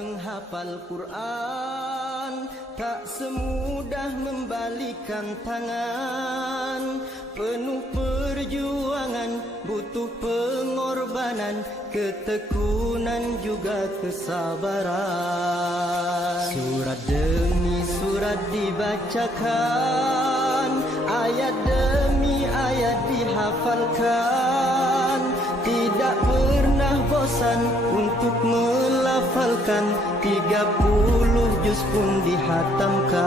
penghafal Quran tak semudah membalikan tangan. Penuh perjuangan, butuh pengorbanan, ketekunan juga kesabaran. Surat demi surat dibacakan, ayat demi ayat dihafalkan. Tidak pernah bosan untuk melafalkan, 30 juz pun dihatamkan.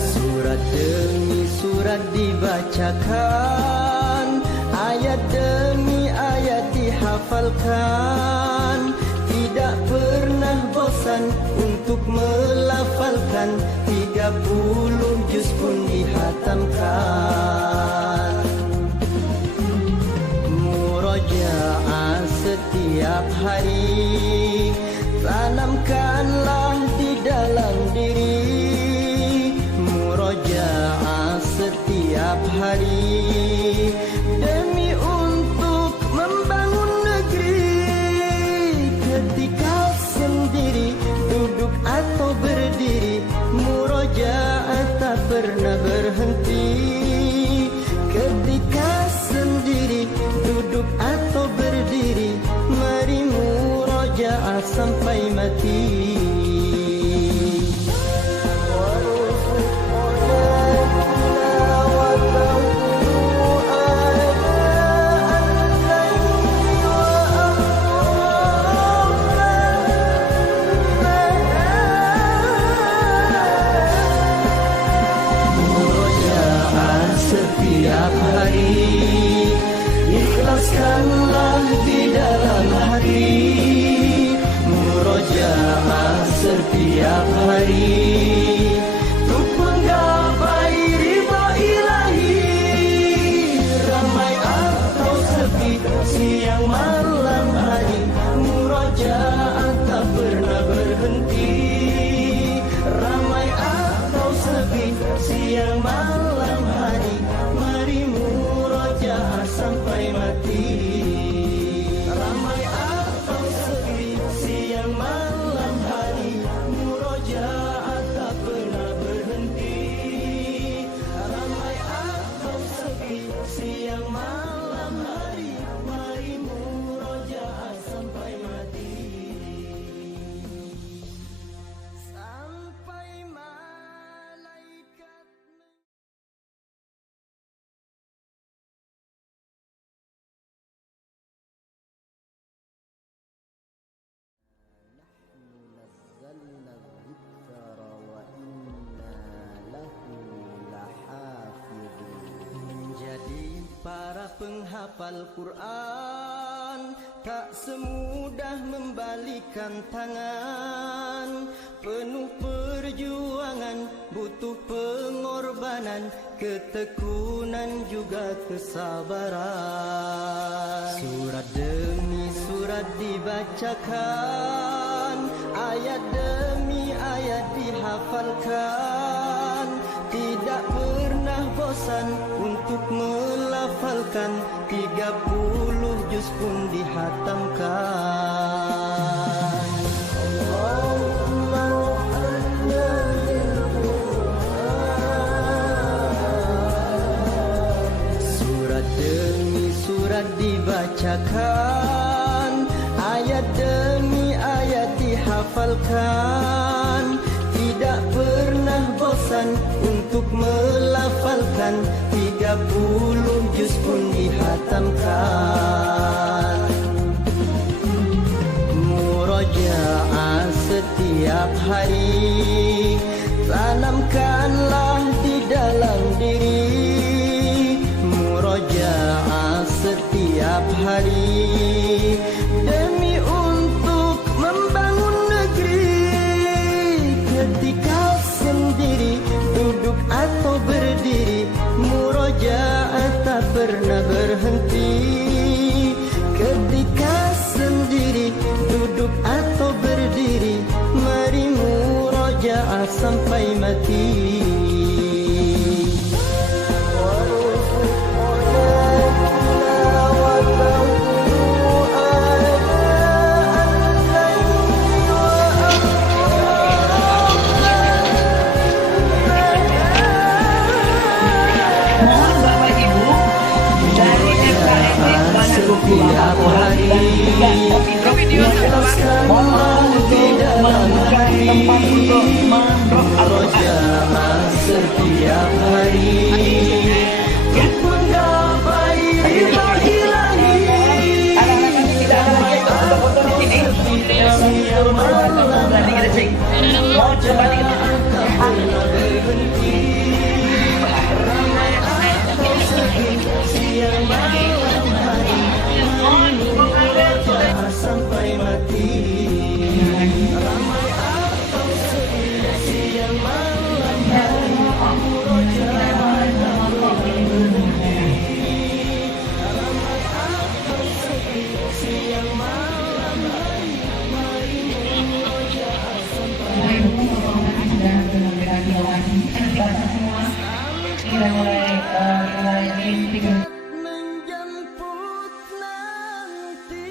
Surat demi surat dibacakan, ayat demi ayat dihafalkan. Tidak pernah bosan untuk melafalkan, 30 juz pun dihatamkan. Murojaah setiap hari, tanamkanlah di dalam diri. Murojaah setiap hari demi untuk membangun negeri. Ketika sendiri, duduk atau berdiri, murojaah tak pernah berhenti. Ketika sendiri, duduk atau berdiri, mari murojaah sampai mati. Setiap hari, ikhlaskanlah di dalam hati. Murojaah setiap hari untuk menggapai ridha ilahi. Ramai atau sepi, siang malam hari, murojaah tak pernah berhenti. Ramai atau sepi, siang malam hari, mari murojaah sampai mati. Ramai atau sepi, siang malam hari, murojaah tak pernah berhenti. Ramai atau sepi, siang malam hari, mari murojaah sampai mati. Sampai malaikat nazzalna dzikra wa inna lahu lahafidun. Menjadi para penghafal Quran tak semudah membalikan tangan. Penuh perjuangan, butuh pengorbanan, ketekunan juga kesabaran. Surat demi surat dibacakan, ayat demi ayat dihafalkan. Tidak pernah bosan untuk melafalkan, 30 juz pun dihatamkan. Surat demi surat dibacakan, ayat demi ayat dihafalkan. Tidak pernah bosan untuk melafalkan, 30 juz pun dihatamkan. Murojaah setiap hari, tanamkanlah di dalam diri. Murojaah setiap hari demi untuk membangun negeri. Ketika sendiri, duduk atau berdiri, murojaah tak pernah berhenti. Ketika sendiri, duduk atau berdiri, mari murojaah sampai mati. setiap hari. Ikhlaskanlah di dalam hati, murojaah setiap hari untuk menggapai ridha ilahi. Siang malam hari murojaah tak pernah berhenti. Ramai atau sepi siang malam hari murojaah sampai mati. Ramai atau sepi siang malam hari murojaah tak pernah berhenti. Ramai atau sepi siang malam hari murojaah sampai mati. Kita mulai Menjemput nanti.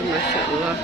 Masya Allah.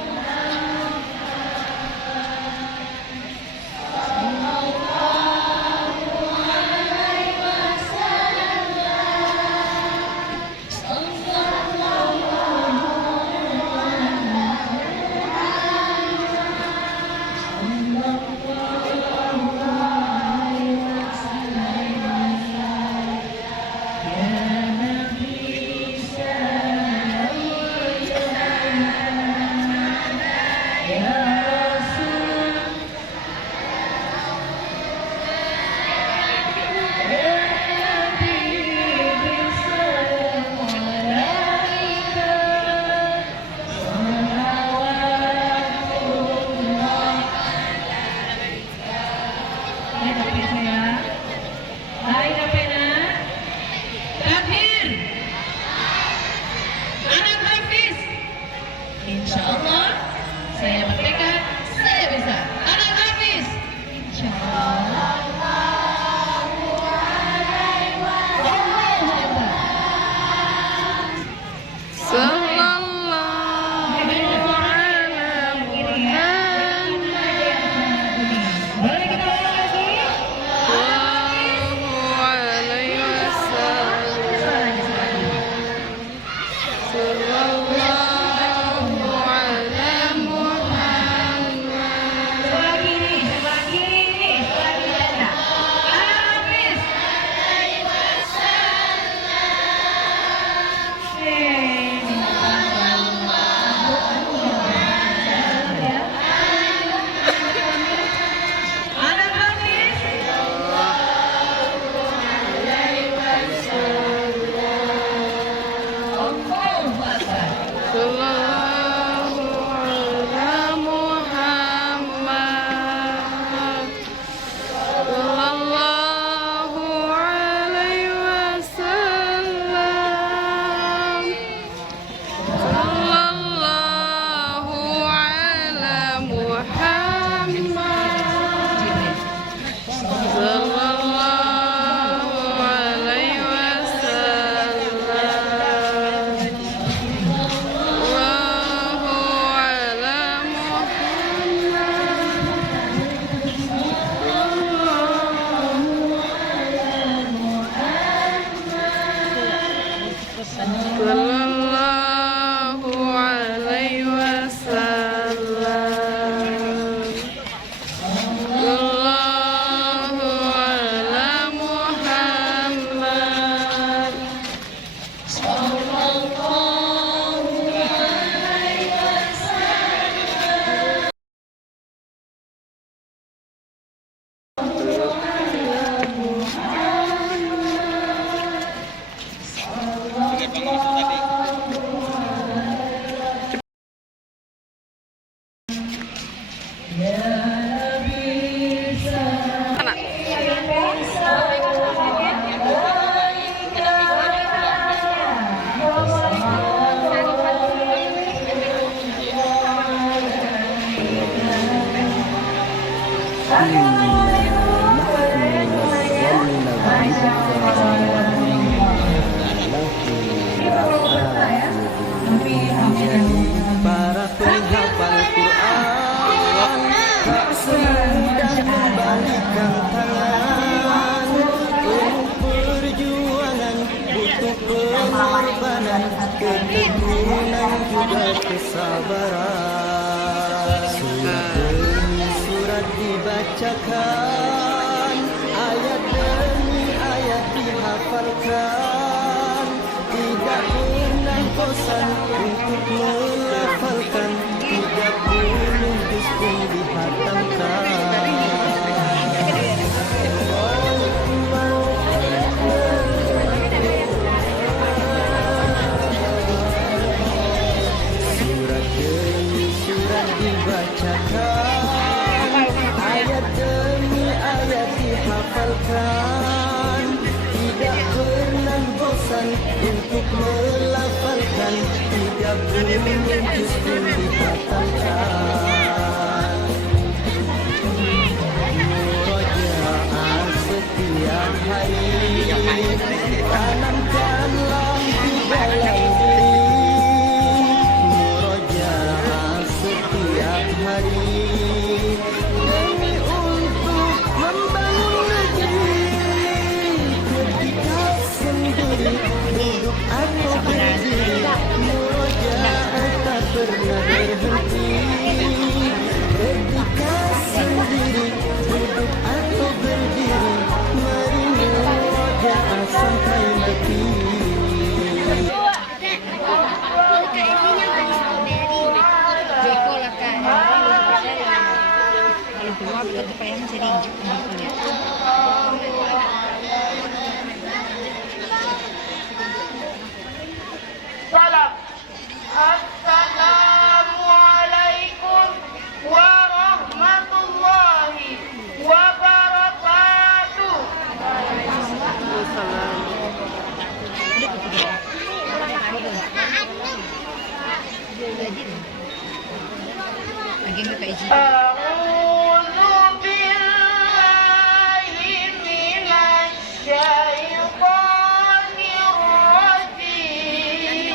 Insya Allah saya bertekad, saya bisa. Anak Hafiz, insya Allah. Sallallahu alaihi lambaikan tangan untuk perjuangan, butuh pengorbanan, ketekunan juga kesabaran. Surat demi surat dibacakan, ayat demi ayat dihafalkan, tidak pernah bosan untuk melafalkan, 30 juz pun dihatamkan. Surat demi surat dibacakan, ayat demi ayat dihafalkan, tidak pernah bosan untuk melafalkan, 30 juz pun dihatamkan. Murojaah setiap hari, tanamkanlah di dalam diri. Murojaah setiap hari, demi untuk membangun negeri. Ketika sendiri, duduk atau berdiri, murojaah tak pernah berhenti. Ketika sendiri, duduk atau berdiri, mari murojaah sampai mati. Salam. Assalamualaikum warahmatullahi wabarakatuh. A'udzu billahi minasy syaithanir rajim.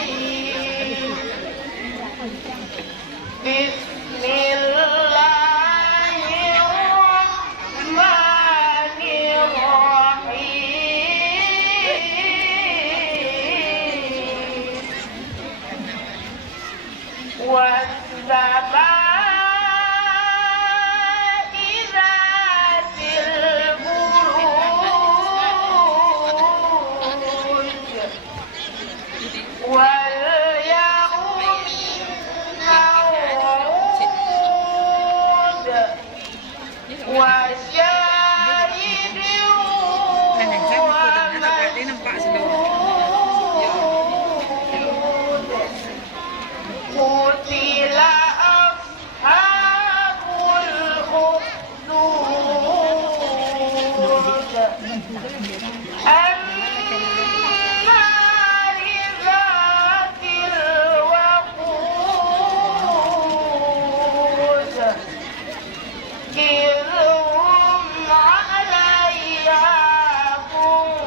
Bismillahirrahmanirrahim. والسماء ذات البروج واليوم الموعود وشاهد ومشهود قتل أصحاب الأخدود النار ذات الوقود إذ هم عليها قعود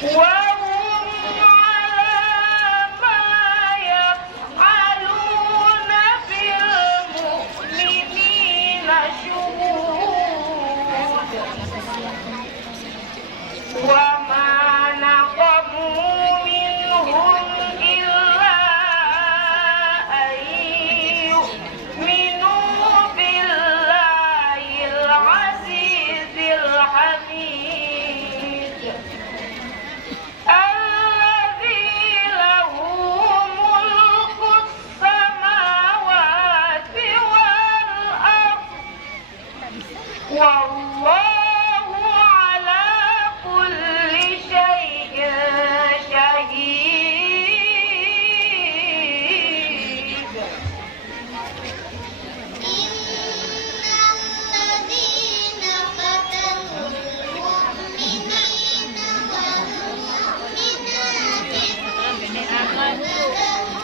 وهم على ما يفعلون بالمؤمنين شهود وما نقموا منهم إلا أن يؤمنوا بالله العزيز الحميد الذي له ملك السماوات والأرض والله على كل شيء شهيد. الذين فتنوا المؤمنين والمؤمنات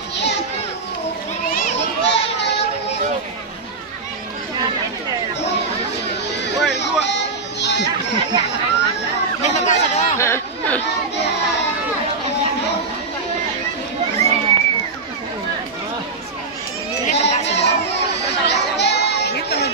Ini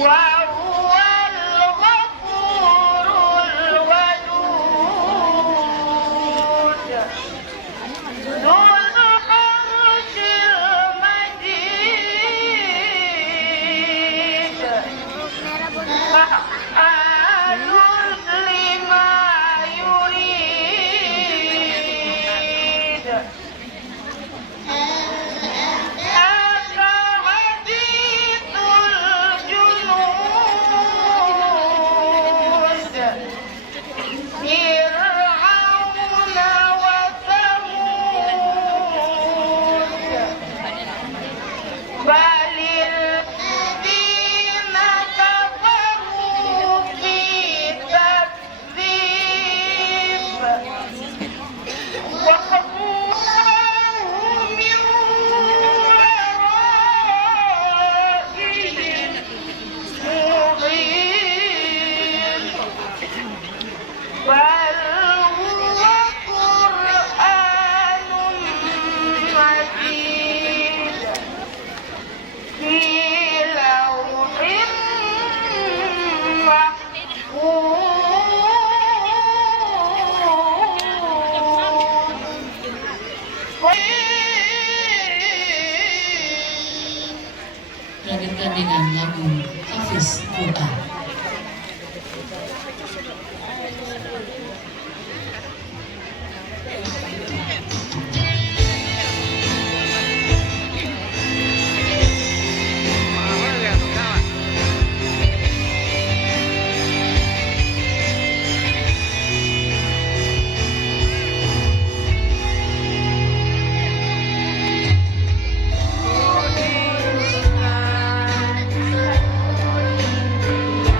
وهو الغفور الودود ذو العرش المجيد فعال لما يريد هذا حديث الجنود فرعون وثمود بل الذين كفروا في تكذيب وَاللَّهُ مِنْ وَرَائِهِمْ مُحِيطٌ بَلْ هُوَ قُرْآنٌ مَجِيدٌ في لوح Lanjutkan dengan lagu Hafiz Quran. محمد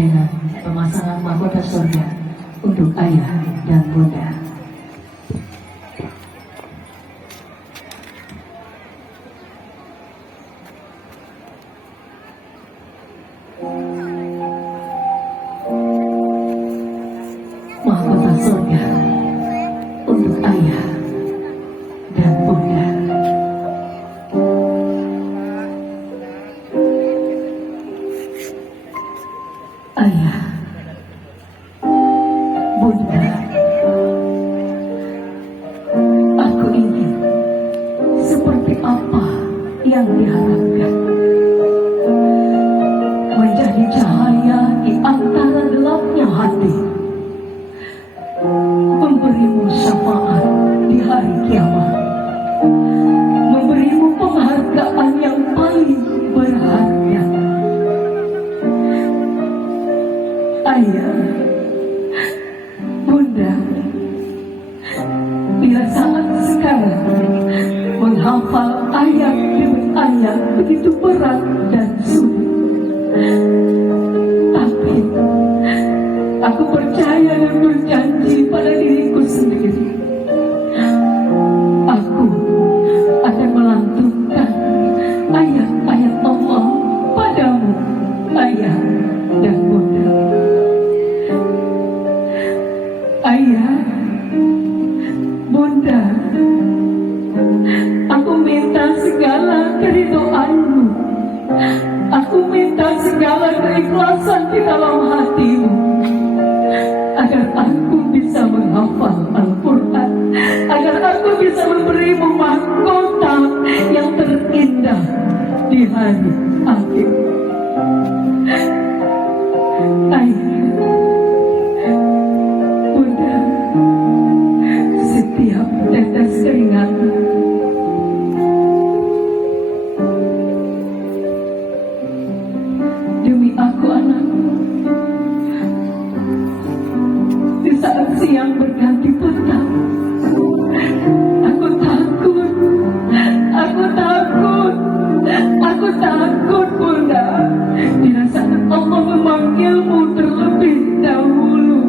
dengan pemasangan mahkota surga untuk ayah dan bunda. Mahkota surga untuk ayah dan bunda. Ayah, bunda, aku ingin seperti apa yang diharapkan, menjadi cahaya di antara gelapnya hati, memberimu syafaat di hari kiamat, memberimu penghargaan yang paling berharga. Ayah, bunda, bila saat sekarang menghafal ayat demi ayat begitu berat dan sulit, tapi aku percaya dan berjanji pada diriku sendiri, aku akan melantunkan ayat-ayat Allah padamu, ayah dan bunda. Ayah, bunda, aku minta segala keridhoanmu, aku minta segala keikhlasan di dalam hatimu, agar aku bisa menghafal Al-Quran, agar aku bisa memberimu mahkota yang terindah di hari akhir. Ayah, bunda, setiap tetes keringat demi aku anakku, di saat siang berganti petang, aku takut, aku takut, aku takut bunda, bila saat Allah memanggilmu terlebih dahulu,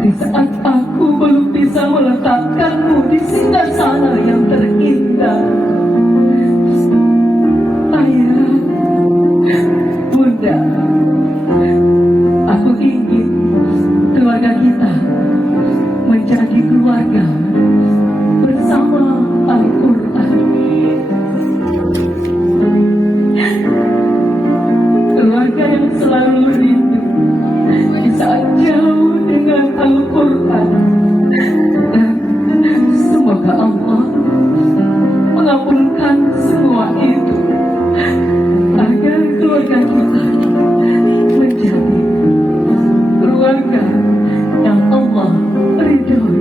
di saat aku belum bisa meletakkanmu di singgasana yang terindah. Ayah, bunda, aku ingin keluarga kita menjadi keluarga bersama Al-Quran, keluarga yang selalu rindu di saat jauh dengan Al-Quran. Dan semoga Allah mengabulkan semua itu, agar keluarga kita menjadi keluarga yang Allah ridhoi.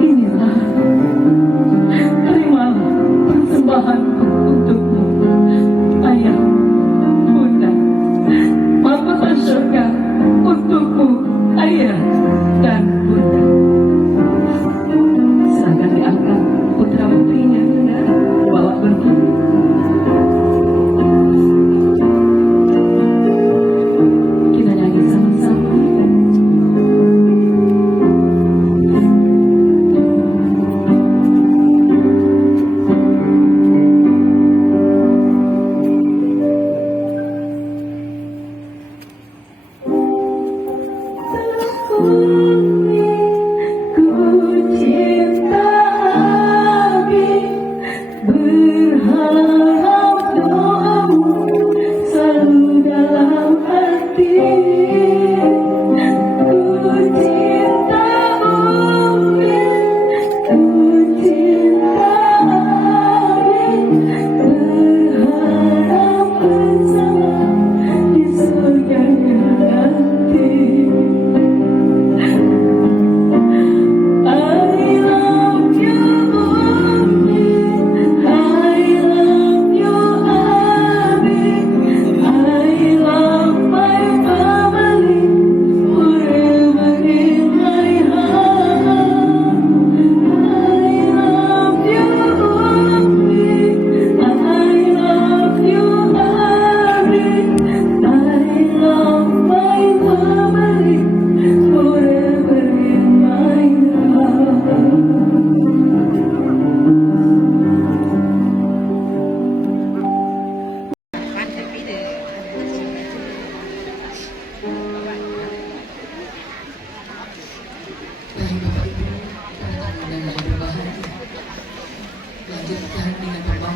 Inilah, terimalah persembahanku untukmu, ayah, bunda, mahkota surga untukmu, ayah dan bunda. Silakan diangkat putra putrinya, bunda, bawa berdiri. Kita nyanyi sama-sama.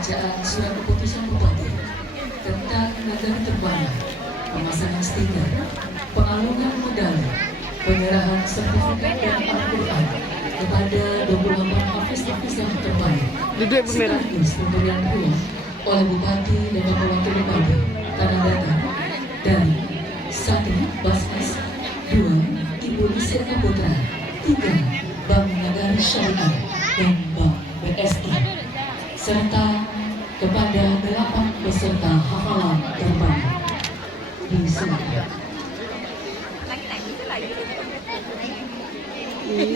pembacaan surat keputusan bupati tentang nagari terbanyak, pemasangan stiker, pengalungan medali, penyerahan sertifikat dan Al-Quran kepada 28 hafiz-hafiz yang terbaik. Duduk pemerah. Sekaligus pemberian ruang oleh Bupati dan Wakil Wakil Bupati Tanah Datar dari 1. Basnas, 2. Ibu Lisirka Putra, 3. Bank Nagari Syariah dan Bank BSI, serta kepada 8 peserta hafalan terbaik. Disilakan.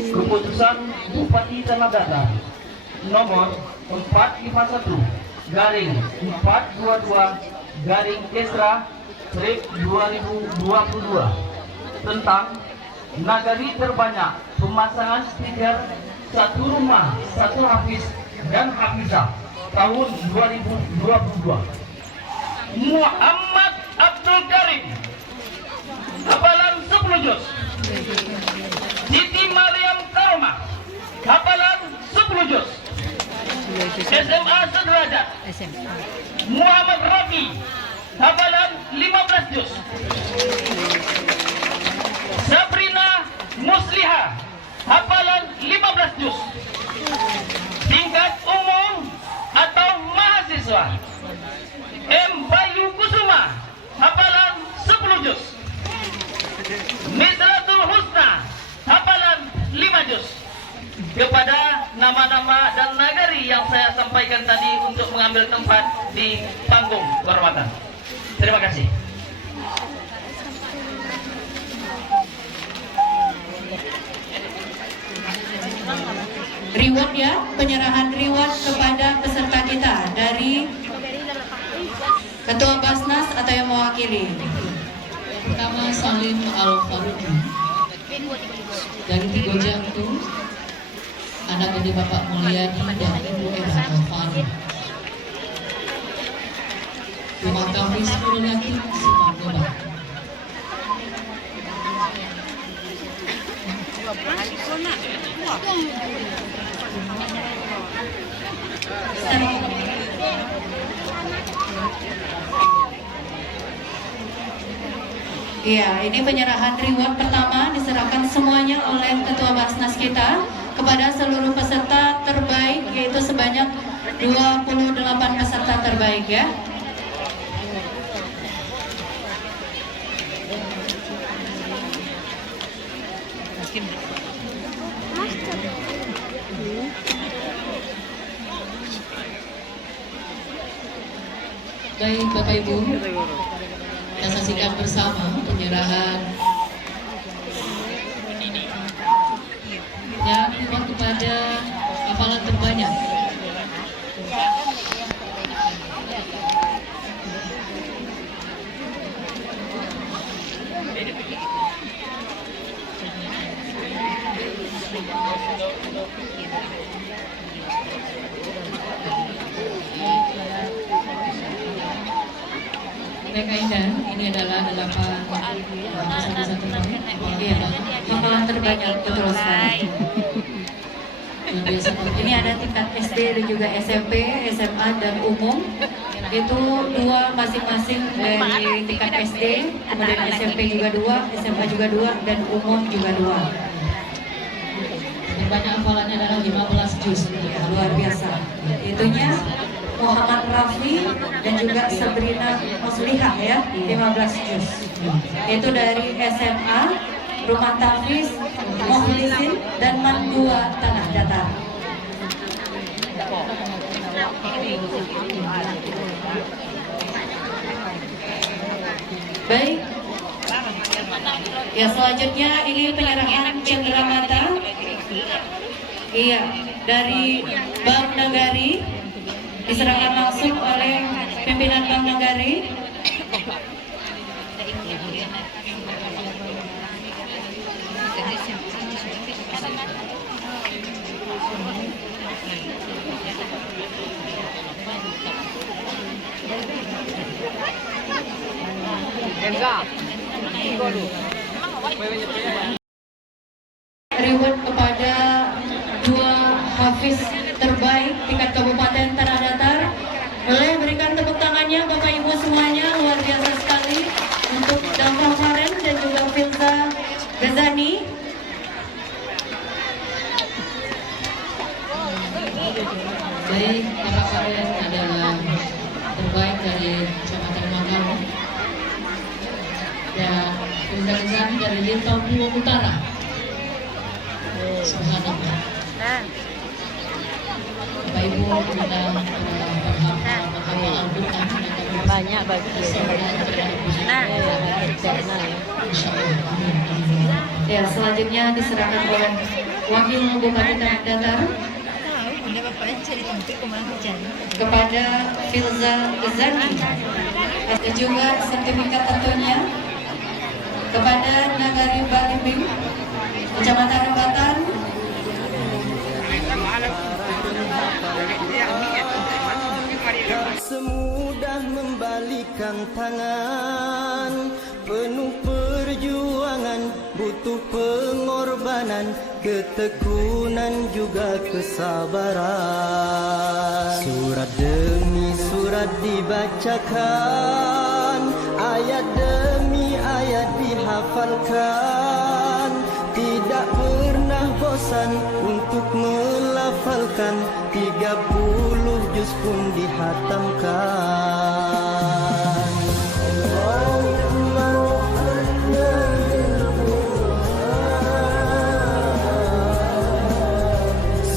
Keputusan Bupati Tanah Datar nomor 451 garing 422 garing Kesra Strip 2022 tentang nagari terbanyak pemasangan stiker satu rumah satu hafiz dan hafizah tahun 2022. Muhammad Abdul Karim hafalan 10 juz. Siti Mariam Karomah hafalan 10 juz. SMA Sederajat Muhammad Rafi hafalan 15 juz. Sabrina Musliha hafalan 15 juz. Tingkat umum atau mahasiswa M. Bayu Kusuma hafalan 10 juz. Misratul Husna hafalan 5 juz. Kepada nama-nama dan nagari yang saya sampaikan tadi untuk mengambil tempat di panggung kehormatan. Terima kasih. Reward ya, penyerahan reward kepada peserta kita dari Ketua Basnas atau yang mewakili. Pertama Salim Al-Faruqi dari Tigo Jantung, anak dari Bapak Mulyadi dan Ibu Eva Alfari. Rumah kami Nurul Yakin Simpang Goba. Iya, ini penyerahan reward pertama diserahkan semuanya oleh Ketua Basnas kita kepada seluruh peserta terbaik, yaitu sebanyak 28 peserta terbaik ya. Baik Bapak Ibu, kita saksikan bersama penyerahan yang kepada hafalan terbanyak. Mereka indah, ini adalah 8 satu terbaik. Hafalan terbanyak, betul sekali. Ini ada tingkat SD dan juga SMP, SMA dan umum. Itu 2 masing-masing dari tingkat SD, kemudian SMP juga 2, SMA juga 2, dan umum juga 2. Terbanyak hafalannya adalah 15 juz, ya, luar biasa. Itunya Muhammad Rafi dan juga Sabrina Musliha ya, 15 juz. Itu dari SMA Rumah Tafiz Mukhlisin dan Mandua Tanah Datar. Baik. Ya, selanjutnya ini penyerahan cenderamata. Iya, dari Bank Nagari diserahkan langsung oleh pimpinan Bank Nagari. Reward kepada 2 hafiz terbaik tingkat Kabupaten Tanah Datar selanjutnya Bapak Ibu semuanya luar biasa sekali untuk Dampa Faren dan juga Filza Ghazani. Baik, Bapak Faren adalah terbaik dari Kecamatan Makam dan Filza Ghazani dari Lintong Pulau Utara. Subhanallah. Bapak Ibu undang Banyak bagus. Ya, selanjutnya diserahkan oleh Wakil Bupati Tanah Datar kepada Filza Ghazani. Ada juga sertifikat tentunya kepada Nagari Balimbing, Kecamatan Rembatan. Tak semudah membalikan tangan, penuh perjuangan, butuh pengorbanan, ketekunan juga kesabaran. Surat demi surat dibacakan, ayat demi ayat dihafalkan, tidak pernah bosan untuk melafalkan, 30 juz pun dihatamkan.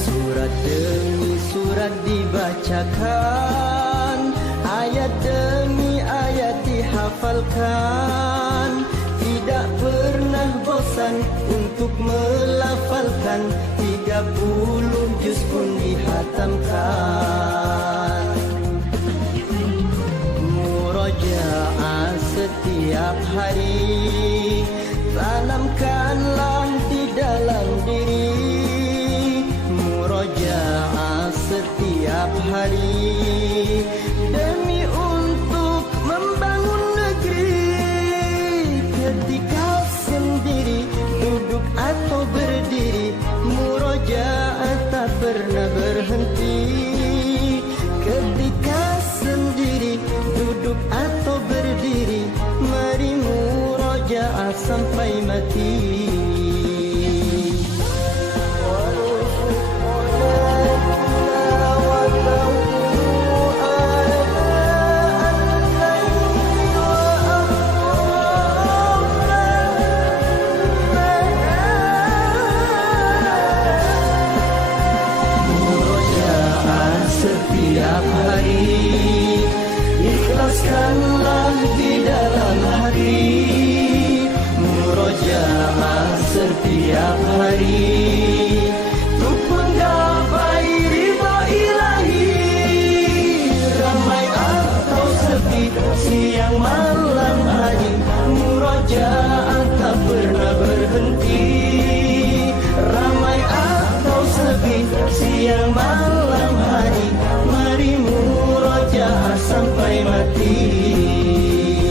Surat demi surat dibacakan, ayat demi ayat dihafalkan, tidak pernah bosan untuk melafalkan, 30 juz pun dihatamkan. Murojaah setiap hari, tanamkanlah di dalam diri. Murojaah setiap hari, demi untuk membangun negeri. Ketika sendiri, duduk atau berdiri, murojaah tak pernah berhenti. Ketika sendiri, duduk atau berdiri, mari murojaah sampai mati. Setiap hari, ikhlaskanlah di dalam hati. Murojaah setiap hari, untuk menggapai ridha ilahi. Ramai atau sepi, siang malam hari, murojaah tak pernah berhenti. Ramai atau sepi, siang malam hari, mari murojaah sampai mati.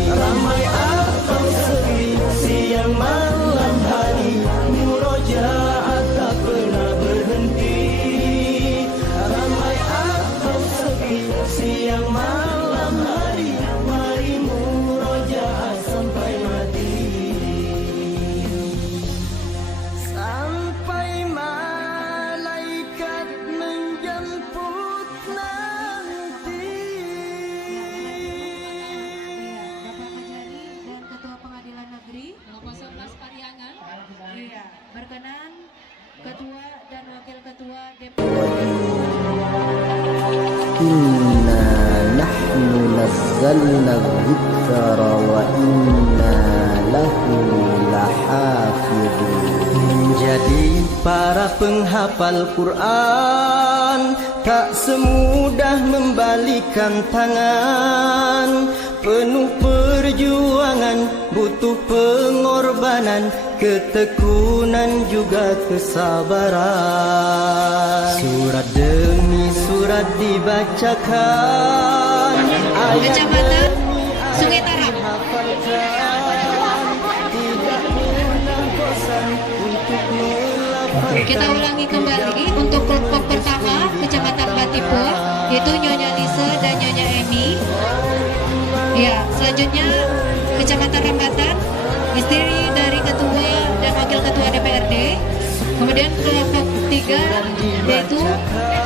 Ramai atau sepi, siang malam hari, murojaah tak pernah berhenti. Ramai atau sepi, siang malam hari, mari murojaah sampai mati. Sampai malaikat menjemput nanti. Bapak Majari dan Ketua Pengadilan Negeri Kelompok 11 Pariangan. Iya, berkenan Ketua dan Wakil Ketua Inna nahnu nazzalna dzikra wa inna lahu lahafidun. Menjadi para penghafal Quran tak semudah membalikan tangan, penuh perjuangan, butuh pengorbanan, ketekunan juga kesabaran. Surat demi surat dibacakan, ayat Kecamatan demi Sungai ayat Tarap. dihafalkan, tidak pernah bosan untuk melafalkan. Kita ulangi kembali untuk kelompok pertama Kecamatan Batipur, yaitu Nyonya Lisa dan Nyonya Emi. Selanjutnya Kecamatan Rambatan, istri dari Ketua dan Wakil Ketua DPRD. Kemudian kelompok 3 yaitu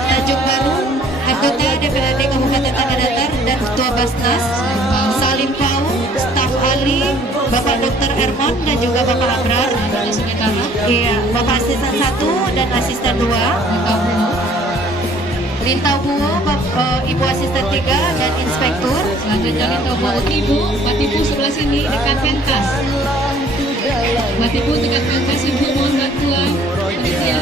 Tanjung Baru, anggota DPRD Kabupaten Tanah Datar dan Ketua Basnas, Salim Pau, staf ahli Bapak Dr. Ermon dan juga Bapak Abrar. Iya, Bapak Asisten 1 dan Asisten 2. Lintau Buo, Ibu Asisten 3 dan Inspektur. Selanjutnya Lintau Buo Ibu, Mbak Tipu sebelah sini dekat pentas. Mbak Tipu dekat pentas, Ibu mohon bantuan. Panitia.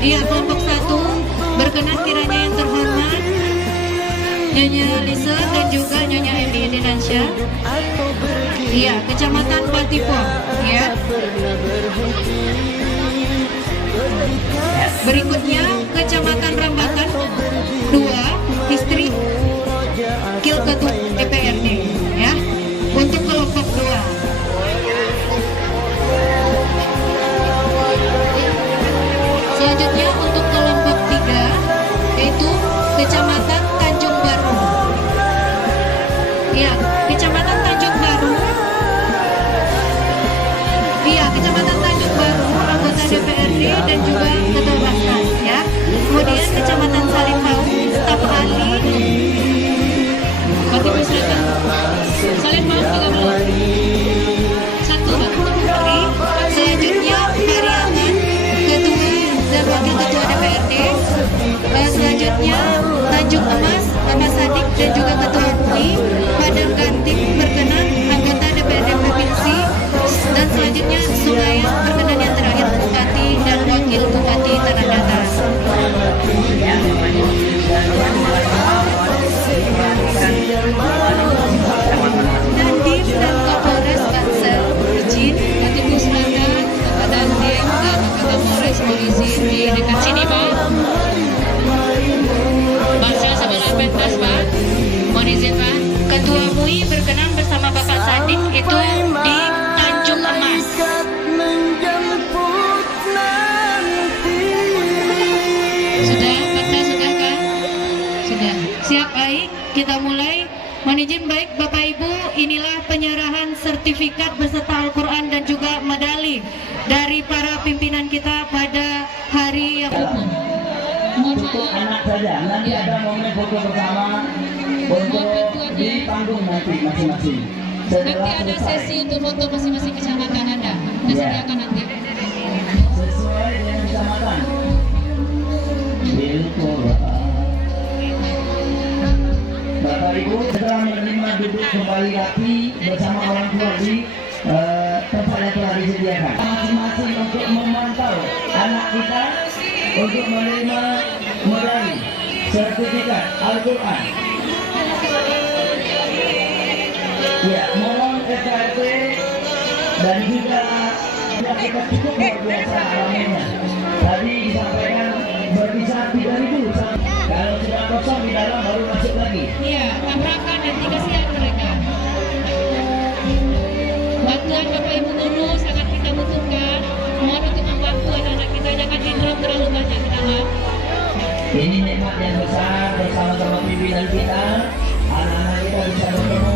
Iya, kelompok 1 berkenan kiranya yang terhormat Nyonya Lisa dan juga Nyonya Emi Dinansyah. Iya, Kecamatan Batipo. Ya. Berikutnya Kecamatan Rambatan 2, istri Wakil Ketua DPRD. Ya, untuk kelompok 2. Selanjutnya untuk kelompok 3 yaitu Kecamatan Tanjung Baru. Iya, Kecamatan Tanjung Baru. Iya, Kecamatan Tanjung Baru, anggota DPRD dan juga Ketua Basnas ya. Kemudian Kecamatan Salimpau, staf ahli. Mbak Tipu silakan. Salimpau 30. 1 Mbak. Selanjutnya Pariangan, Ketua dan Wakil Ketua DPRD. Selanjutnya Tanjung Emas, Bapak Sadik dan juga Ketua UI. Padang Ganting berkenan, anggota DPRD Provinsi. Dan selanjutnya Sungayan berkenan yang terakhir Bupati dan Wakil Bupati Tanah Datar. Dandim dan Kapolres Bansel izin. Mbak Tipu silakan. Bapak Dandim dan Bapak Kapolres polisi di dekat sini Pak. Bansel sebelah pentas Pak. Mohon izin Pak. Ketua MUI berkenan bersama Bapak Sadik itu di Tanjung Emas. Sudah, Bapak sudah kan? Sudah. Siap, baik. Kita mulai. Mohon izin baik Bapak Ibu, inilah penyerahan sertifikat beserta Al-Quran dan juga medali dari para pimpinan kita pada hari yang untuk anak saja. Nanti ada momen foto bersama untuk di panggung nanti masing-masing. Nanti ada sesi untuk foto masing-masing kecamatan ada. Kita sediakan nanti. Sesuai dengan kecamatan. Bapak Ibu setelah menerima duduk kembali lagi bersama orang tua di tempat yang telah disediakan. Masing-masing untuk memantau anak kita untuk menerima medali sertifikat Al-Quran. Ya, mohon RT dan juga kita cukup luar biasa alamnya. Tadi disampaikan berkisar 3.000. Kalau sudah kosong di dalam baru masuk lagi. Iya, tabrakan nanti kasihan mereka. Bantuan Bapak Ibu Guru sangat kita butuhkan. Mohon untuk membantu anak-anak kita, jangan di-drop terlalu banyak ke dalam. Ini nikmat yang besar bersama-sama pimpinan kita. Anak-anak kita bisa bertemu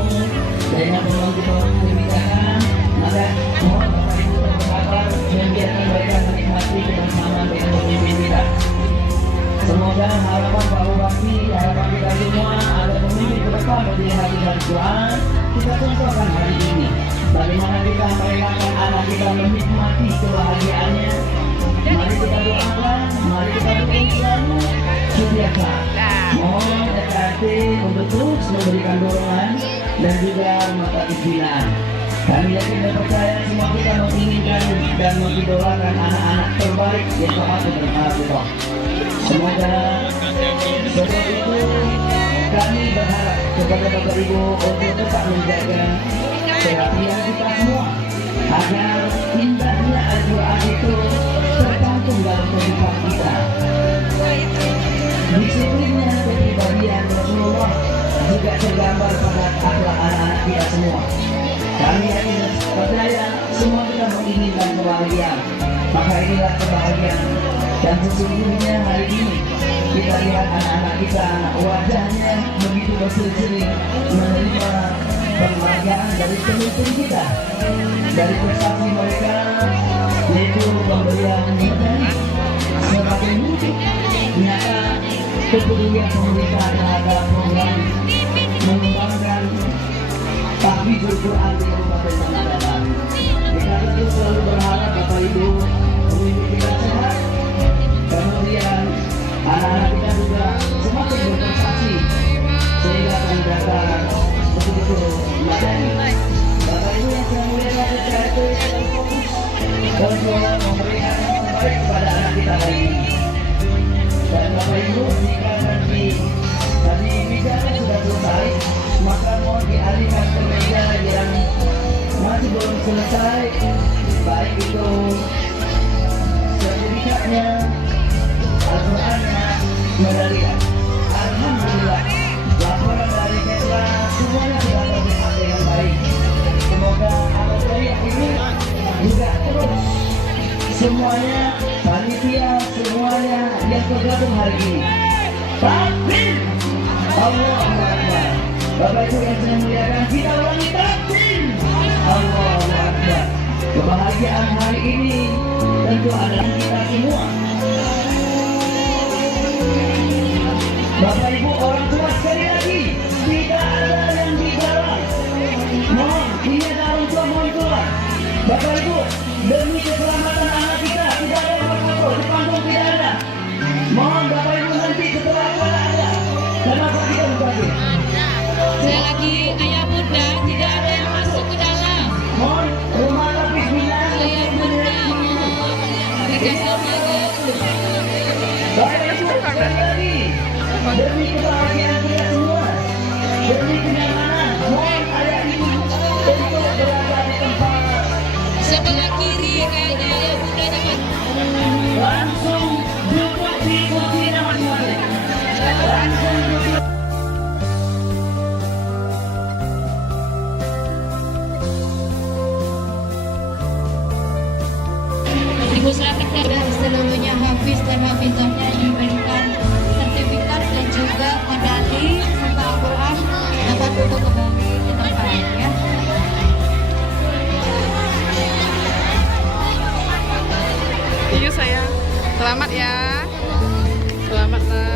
dengan pembantu-pembantu kebijakan. Maka mohon Bapak Ibu bersabar dan biarkan mereka menikmati kebersamaan dengan pemimpin kita. Semoga harapan Pak Bupati, harapan kita semua ada pemimpin ke depan dari hati dan Quran. Kita contohkan hari ini bagaimana kita merelakan anak kita menikmati kebahagiaannya. Mari kita doakan, mari kita dukung setiap mohon RKT untuk terus memberikan dorongan dan juga mata pembinaan. Kami yakin dan percaya semua kita menginginkan dan mengidolakan anak-anak terbaik yang telah bermanfaat. Semoga sebab itu kami berharap kepada Bapak Ibu untuk tetap menjaga perhatian kita semua agar indahnya Al-Quran itu tercantum dalam kehidupan kita. Disiplinnya kepribadian Rasulullah juga tergambar pada akhlak anak-anak kita semua. Kami yakin dan percaya semua kita menginginkan kebahagiaan. Maka inilah kebahagiaan dan sesungguhnya hari ini kita lihat anak-anak kita wajahnya begitu berseri-seri menerima penghargaan dari pemimpin kita, dari prestasi mereka, yaitu pemberian medali sebagai wujud nyata kepedulian pemerintah terhadap program mengembangkan tahfidzul Quran di Kabupaten Tanah Datar. Kita tentu selalu berharap Bapak Ibu pemimpin kita sehat, kemudian anak-anak kita juga semakin berprestasi sehingga Tanah Datar betul-betul memadani. Bapak Ibu yang saya muliakan, saya itu selalu fokus untuk memberikan yang terbaik kepada anak kita hari ini. Dan Bapak Ibu, jika nanti tadi bicara sudah selesai, maka mohon dialihkan ke meja yang masih belum selesai, baik itu sertifikatnya, Al-Qurannya, medalinya. Alhamdulillah, laporan dari Kesra semuanya sudah terlihat dengan baik. Semoga amal proyek ini juga terus semuanya, panitia semuanya yang tergabung hari ini. Takbir! Allahu Akbar. Bapak Ibu yang saya muliakan, kita ulangi takbir. Allahu Akbar. Kebahagiaan hari ini tentu adalah kita semua. Bapak Ibu orang tua, sekali lagi tidak ada yang dilarang. Mohon, ini ada orang tua mohon keluar. Bapak Ibu, demi keselamatan anak kita tidak ada yang berfoto di panggung, tidak ada. Mohon Bapak Ibu nanti setelah acara ada. Kenapa kita berbagi? Sekali lagi, ayah bunda tidak ada yang masuk ke dalam. Mohon rumah lapis bilang. Ayah bunda berikan semangat. Bapak Ibu sekali lagi demi kebahagiaan kita semua, demi kenyamanan, mohon ayah ibu untuk berada di tempat. Sebelah kiri kayaknya ayah bunda dapat. Langsung duduk di kursinya masing-masing. Langsung duduk. Ibu selamat dan seluruhnya hafiz dan hafizahnya diberikan sertifikat dan juga medali serta Al-Quran dapat untuk kembali ke tempat ya. Iya sayang, selamat ya, selamat nak.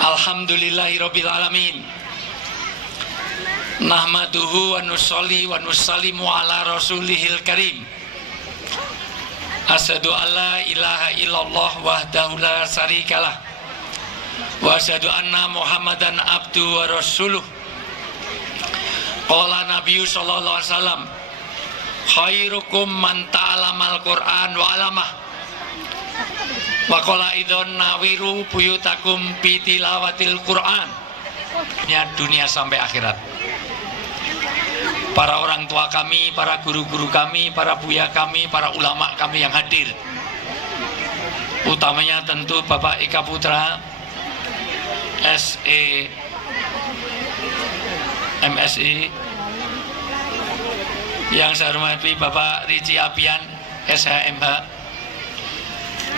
Alhamdulillahirabbil alamin. Nahmaduhu wa nusolli wa nusallimu ala rasulihil karim. Asyhadu alla ilaha illallah wahdahu la syarikalah wa asyhadu anna Muhammadan abdu wa rasuluh. Qala Nabiyyu sallallahu alaihi wasallam, khairukum man ta'alamal Qur'an wa 'alamah. Wa qala idzon nawiru buyutakum bi tilawatil Qur'an. Dunia sampai akhirat. Para orang tua kami, para guru-guru kami, para buya kami, para ulama kami yang hadir. Utamanya tentu Bapak Eka Putra, SE, MSI. Yang saya hormati Bapak Riji Apian, SHMH.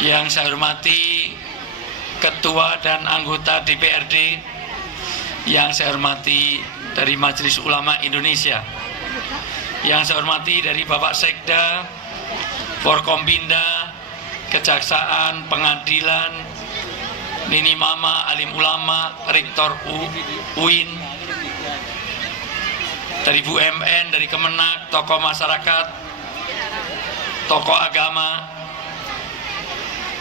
Yang saya hormati Ketua dan anggota DPRD, yang saya hormati dari Majelis Ulama Indonesia, yang saya hormati dari Bapak Sekda, Forkompinda, Kejaksaan, Pengadilan, Nini Mama, Alim Ulama, Rektor UIN, dari BUMN, dari Kemenak, tokoh masyarakat, tokoh agama,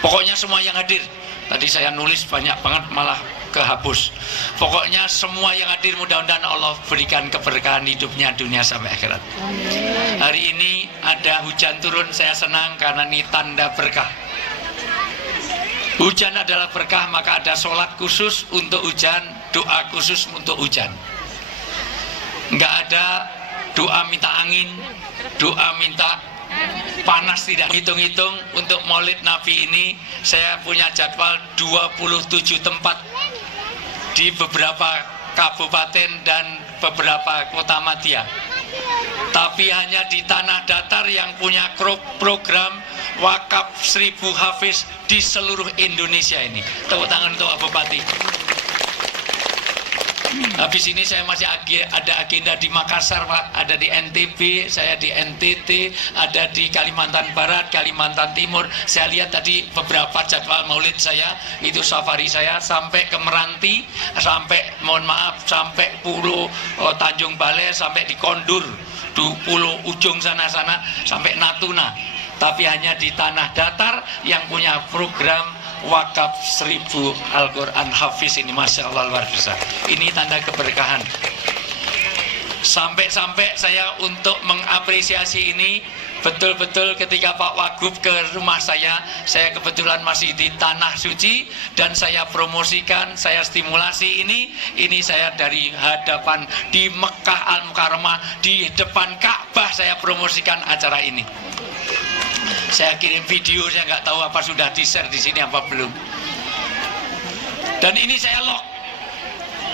pokoknya semua yang hadir. Tadi saya nulis banyak banget malah kehapus. Pokoknya semua yang hadir mudah-mudahan Allah berikan keberkahan hidupnya dunia sampai akhirat. Hari ini ada hujan turun, saya senang karena ini tanda berkah. Hujan adalah berkah, maka ada sholat khusus untuk hujan, doa khusus untuk hujan. Enggak ada doa minta angin, doa minta panas, tidak. Hitung-hitung untuk Maulid Nabi ini saya punya jadwal 27 tempat di beberapa kabupaten dan beberapa kota madya. Tapi hanya di tanah datar yang punya program wakaf 1000 hafiz di seluruh Indonesia ini. Tepuk tangan untuk Pak Bupati. Habis ini saya masih ada agenda di Makassar, Pak, ada di NTB, saya di NTT, ada di Kalimantan Barat, Kalimantan Timur. Saya lihat tadi beberapa jadwal maulid saya, itu safari saya sampai ke Meranti, sampai mohon maaf sampai Pulau Tanjung Balai, sampai di Kondur, di Pulau Ujung sana-sana, sampai Natuna. Tapi hanya di tanah datar yang punya program wakaf 1000 Al-Quran Hafiz ini, Masya Allah, luar biasa. Ini tanda keberkahan. Sampai-sampai saya untuk mengapresiasi ini, betul-betul ketika Pak Wagub ke rumah saya kebetulan masih di Tanah Suci, dan saya promosikan, saya stimulasi ini saya dari hadapan di Mekah Al-Mukarramah, di depan Ka'bah saya promosikan acara ini. Saya kirim video, saya nggak tahu apa sudah di-share di sini apa belum. Dan ini saya lock.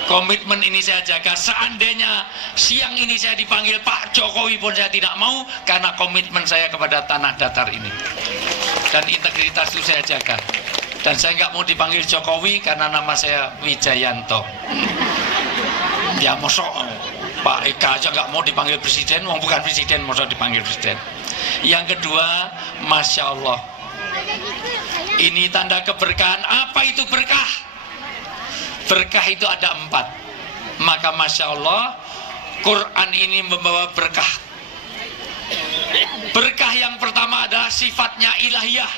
Komitmen ini saya jaga. Seandainya siang ini saya dipanggil Pak Jokowi pun saya tidak mau, karena komitmen saya kepada tanah datar ini. Dan integritas itu saya jaga. Dan saya nggak mau dipanggil Jokowi karena nama saya Wijayanto. Ya mosok Pak Eka aja nggak mau dipanggil presiden, mau bukan presiden, mosok dipanggil presiden. Yang kedua, Masya Allah, ini tanda keberkahan. Apa itu berkah? Berkah itu ada 4. Maka Masya Allah, Quran ini membawa berkah. Berkah yang pertama adalah sifatnya ilahiyah.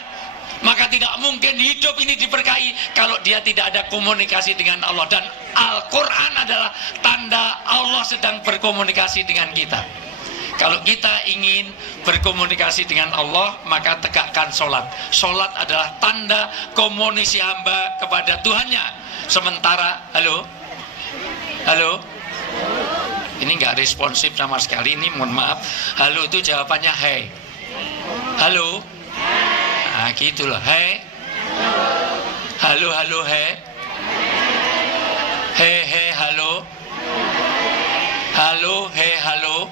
Maka tidak mungkin hidup ini diberkahi kalau dia tidak ada komunikasi dengan Allah. Dan Al-Quran adalah tanda Allah sedang berkomunikasi dengan kita. Kalau kita ingin berkomunikasi dengan Allah, maka tegakkan sholat. Sholat adalah tanda komunikasi hamba kepada Tuhannya. Sementara, halo? Ini nggak responsif sama sekali, ini mohon maaf. Halo itu jawabannya hey. Halo? Nah gitulah, hey. Halo, hey. Hey, halo. Halo, hey, halo.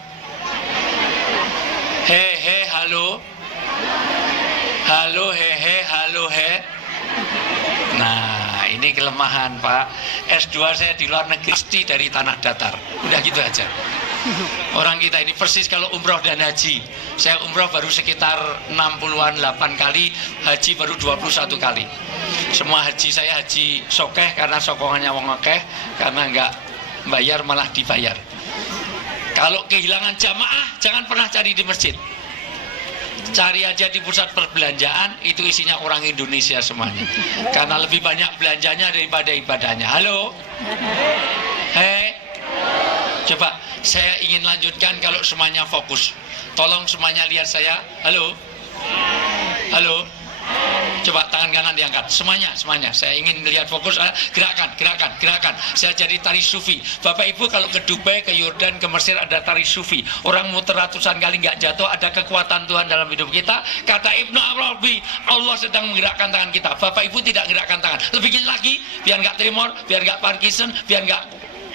He, halo. Halo, he, halo, he. Nah, ini kelemahan, Pak. S2 saya di luar negeri, pasti dari tanah datar. Udah gitu aja. Orang kita ini persis kalau umroh dan haji. Saya umroh baru sekitar 60-an 8 kali, haji baru 21 kali. Semua haji saya haji sokeh karena sokongannya wong akeh, karena enggak bayar malah dibayar. Kalau kehilangan jamaah, jangan pernah cari di masjid. Cari aja di pusat perbelanjaan, itu isinya orang Indonesia semuanya. Karena lebih banyak belanjanya daripada ibadahnya. Halo? Hei? Coba, saya ingin lanjutkan kalau semuanya fokus. Tolong semuanya lihat saya. Halo? Halo? Coba tangan kanan diangkat, semuanya. Saya ingin melihat fokus, gerakan. Saya jadi tari sufi. Bapak Ibu kalau ke Dubai, ke Yordan, ke Mesir ada tari sufi. Orang muter ratusan kali nggak jatuh, ada kekuatan Tuhan dalam hidup kita. Kata Ibnu Arabi, Allah sedang menggerakkan tangan kita. Bapak Ibu tidak gerakkan tangan. Lebih lagi, biar nggak tremor, biar nggak Parkinson, biar nggak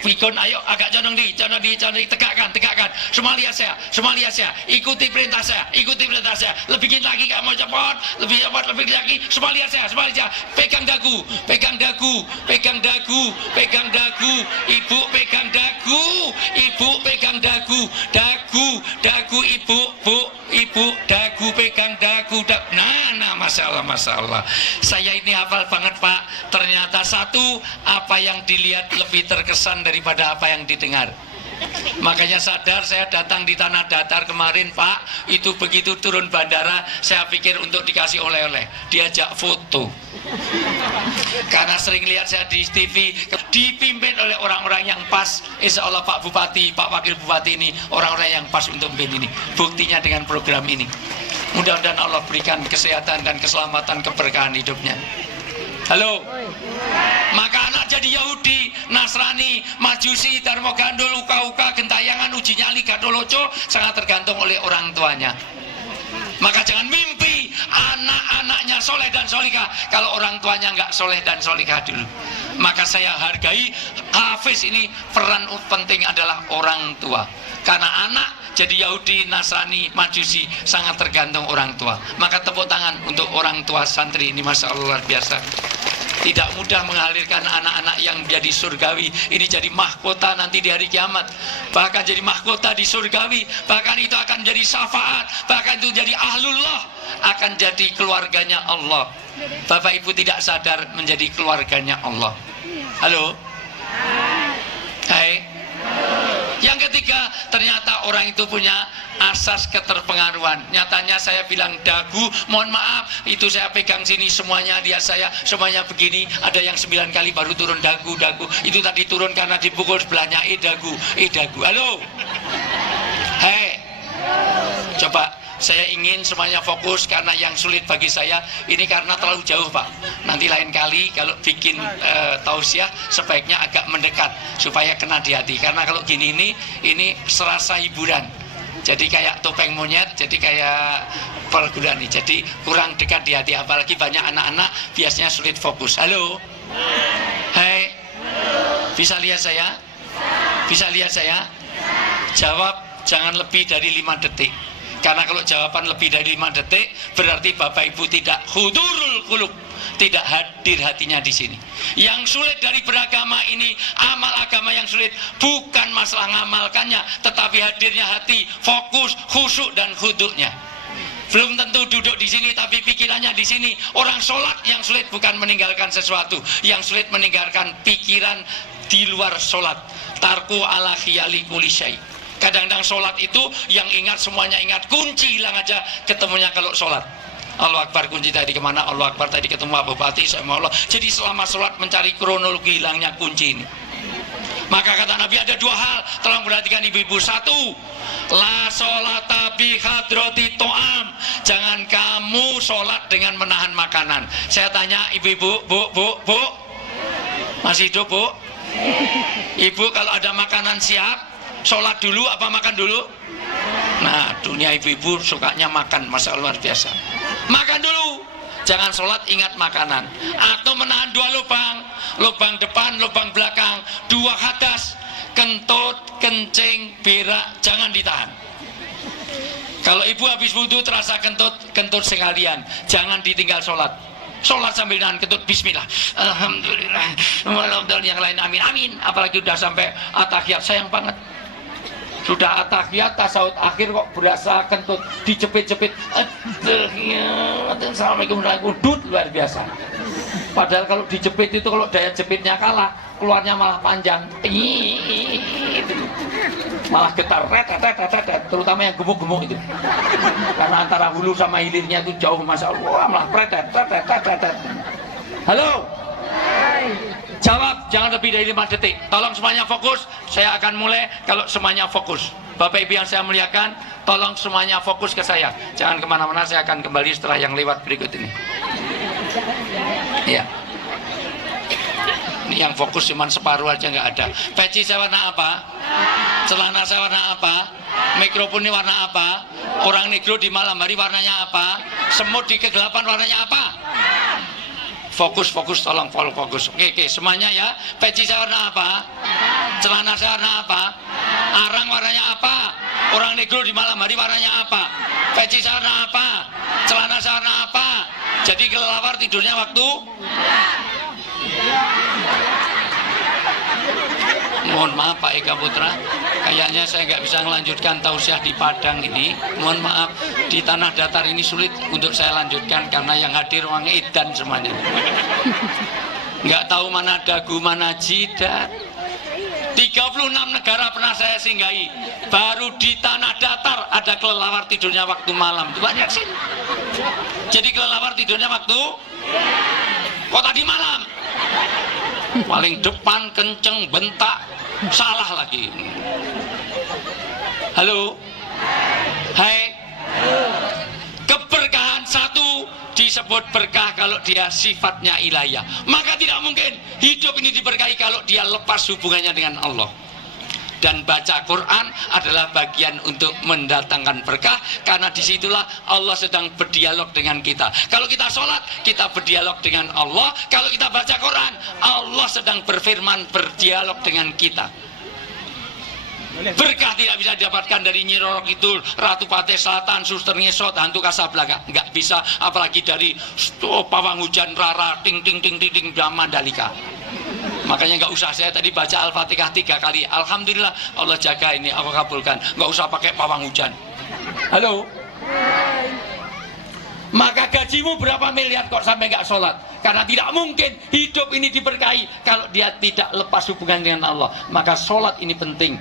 pikun, ayo agak condong di, tegakkan. Semua lihat saya, ikuti perintah saya. Lebih lagi kamu cepat, lebih lagi. Semua lihat saya. Pegang dagu. Ibu pegang dagu. Dagu ibu, dagu pegang dagu. Nah, masalah. Saya ini hafal banget, Pak. Ternyata satu, apa yang dilihat lebih terkesan daripada apa yang didengar. Makanya sadar saya datang di tanah datar kemarin, Pak, itu begitu turun bandara saya pikir untuk dikasih oleh-oleh, diajak foto. Karena sering lihat saya di TV dipimpin oleh orang-orang yang pas. Insya Allah Pak Bupati, Pak Wakil Bupati ini orang-orang yang pas untuk memimpin ini. Buktinya dengan program ini. Mudah-mudahan Allah berikan kesehatan dan keselamatan, keberkahan hidupnya. Halo. Maka anak jadi Yahudi, Nasrani, Majusi, Darmo Gandul, Uka-Uka, Gentayangan, Uji Nyali, Gadoloco sangat tergantung oleh orang tuanya. Maka jangan mimpi anak-anaknya soleh dan solihah kalau orang tuanya nggak soleh dan solihah dulu. Maka saya hargai Hafiz ini, peran penting adalah orang tua. Karena anak jadi Yahudi, Nasrani, Majusi sangat tergantung orang tua. Maka tepuk tangan untuk orang tua santri ini, Masya Allah luar biasa. Tidak mudah mengalirkan anak-anak yang jadi surgawi ini jadi mahkota nanti di hari kiamat. Bahkan jadi mahkota di surgawi, bahkan itu akan jadi syafaat, bahkan itu jadi ahlullah, akan jadi keluarganya Allah. Bapak Ibu tidak sadar menjadi keluarganya Allah. Halo? Hai. Yang ketiga, ternyata orang itu punya asas keterpengaruhan. Nyatanya saya bilang dagu, mohon maaf, itu saya pegang sini semuanya, dia saya semuanya begini. Ada yang 9 kali baru turun dagu. Itu tadi turun karena dipukul sebelahnya, dagu. Halo? Hei, coba saya ingin semuanya fokus karena yang sulit bagi saya ini karena terlalu jauh, Pak. Nanti lain kali kalau bikin tausiah sebaiknya agak mendekat supaya kena di hati. Karena kalau gini ini serasa hiburan. Jadi kayak topeng monyet, jadi kayak perguruan nih. Jadi kurang dekat di hati, apalagi banyak anak-anak biasanya sulit fokus. Halo? Hai. Bisa lihat saya? Bisa lihat saya? Jawab jangan lebih dari 5 detik. Karena kalau jawaban lebih dari 5 detik berarti Bapak Ibu tidak hudurul qulub, tidak hadir hatinya di sini. Yang sulit dari beragama ini, amal agama yang sulit bukan masalah ngamalkannya, tetapi hadirnya hati, fokus, khusyuk dan khuduknya. Belum tentu duduk di sini tapi pikirannya di sini. Orang sholat yang sulit bukan meninggalkan sesuatu, yang sulit meninggalkan pikiran di luar sholat. Tarku ala khiyali kulli syai. Kadang-kadang sholat itu yang ingat semuanya ingat, kunci hilang aja ketemunya kalau sholat. Allah Akbar, kunci tadi kemana? Allah Akbar, tadi ketemu Abu Bupati sama Allah. Jadi selama sholat mencari kronologi hilangnya kunci ini. Maka kata Nabi ada 2 hal, tolong perhatikan ibu-ibu. 1, la sholata bi hadrati to'am. Jangan kamu sholat dengan menahan makanan. Saya tanya ibu-ibu, bu, masih hidup bu? Ibu kalau ada makanan siap, sholat dulu apa makan dulu? Nah, dunia ibu-ibu sukanya makan, Masya Allah luar biasa. Makan dulu, jangan sholat ingat makanan. Atau menahan 2 lubang depan, lubang belakang, 2 hadas, kentut, kencing, berak, jangan ditahan. Kalau ibu habis wudhu terasa kentut sekalian, jangan ditinggal sholat. Sholat sambil nahan kentut, bismillah, alhamdulillah, walaupun yang lain amin, apalagi udah sampai atahiyat, sayang banget. Sudah atahiyat, tasawuf akhir kok berasa kentut dicepit-cepit. Assalamualaikum warahmatullahi wabarakatuh, luar biasa. Padahal kalau dijepit itu, kalau daya jepitnya kalah, keluarnya malah panjang. Malah getar, terutama yang gemuk-gemuk itu. Karena antara hulu sama hilirnya itu jauh, Masya Allah, malah pretet. Halo? Jawab jangan lebih dari 5 detik. Tolong semuanya fokus. Saya akan mulai kalau semuanya fokus. Bapak Ibu yang saya muliakan, tolong semuanya fokus ke saya. Jangan kemana-mana, saya akan kembali setelah yang lewat berikut ini. Iya. Ini yang fokus cuma separuh aja nggak ada. Peci saya warna apa? Celana saya warna apa? Mikrofon ini warna apa? Orang negro di malam hari warnanya apa? Semut di kegelapan warnanya apa? Fokus, tolong fokus. Oke, semuanya ya. Peci saya warna apa? Celana saya warna apa? Arang warnanya apa? Orang negro di malam hari warnanya apa? Peci saya warna apa? Celana saya warna apa? Jadi kelelawar tidurnya waktu? Mohon maaf Pak Eka Putra, kayaknya saya nggak bisa melanjutkan tausiah di Padang ini. Mohon maaf, di tanah datar ini sulit untuk saya lanjutkan karena yang hadir orang edan semuanya. Nggak tahu mana dagu, mana jidat. 36 negara pernah saya singgahi. Baru di tanah datar ada kelelawar tidurnya waktu malam. Itu banyak sih. Jadi kelelawar tidurnya waktu kok tadi malam. Paling depan kenceng bentak, salah lagi. Halo. Hai. Keberkahan satu disebut berkah kalau dia sifatnya ilahiyah. Maka tidak mungkin hidup ini diberkahi kalau dia lepas hubungannya dengan Allah. Dan baca Quran adalah bagian untuk mendatangkan berkah, karena disitulah Allah sedang berdialog dengan kita. Kalau kita sholat, kita berdialog dengan Allah. Kalau kita baca Quran, Allah sedang berfirman, berdialog dengan kita. Berkah tidak bisa didapatkan dari Nyi Roro Kidul, Ratu Patih Selatan, Suster Ngesot, Hantu Kasablanca. Nggak bisa, apalagi dari pawang hujan Rara, ting ting ting ting ting Mandalika. Makanya nggak usah, saya tadi baca Al-Fatihah 3 kali. Alhamdulillah Allah jaga ini, aku kabulkan. Nggak usah pakai pawang hujan. Halo. Maka gajimu berapa miliar kok sampai nggak sholat? Karena tidak mungkin hidup ini diberkahi kalau dia tidak lepas hubungan dengan Allah. Maka sholat ini penting.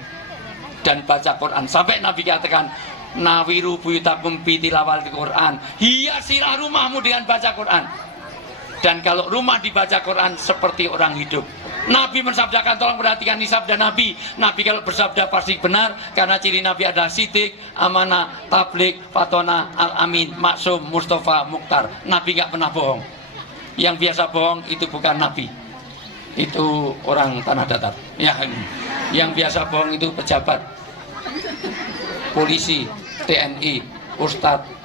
Dan baca Quran, sampai Nabi katakan, nawiru buyutakum bitilawal Quran, hiasilah rumahmu dengan baca Quran. Dan kalau rumah dibaca Quran seperti orang hidup. Nabi mensabdakan, tolong perhatikan ini sabda Nabi. Nabi kalau bersabda pasti benar, karena ciri Nabi adalah sidik, amanah, tablik, fatona, al-amin, maksum, Mustafa, Mukhtar. Nabi nggak pernah bohong. Yang biasa bohong itu bukan Nabi, itu orang tanah datar. Ya, yang biasa bohong itu pejabat, polisi, TNI, ustadz.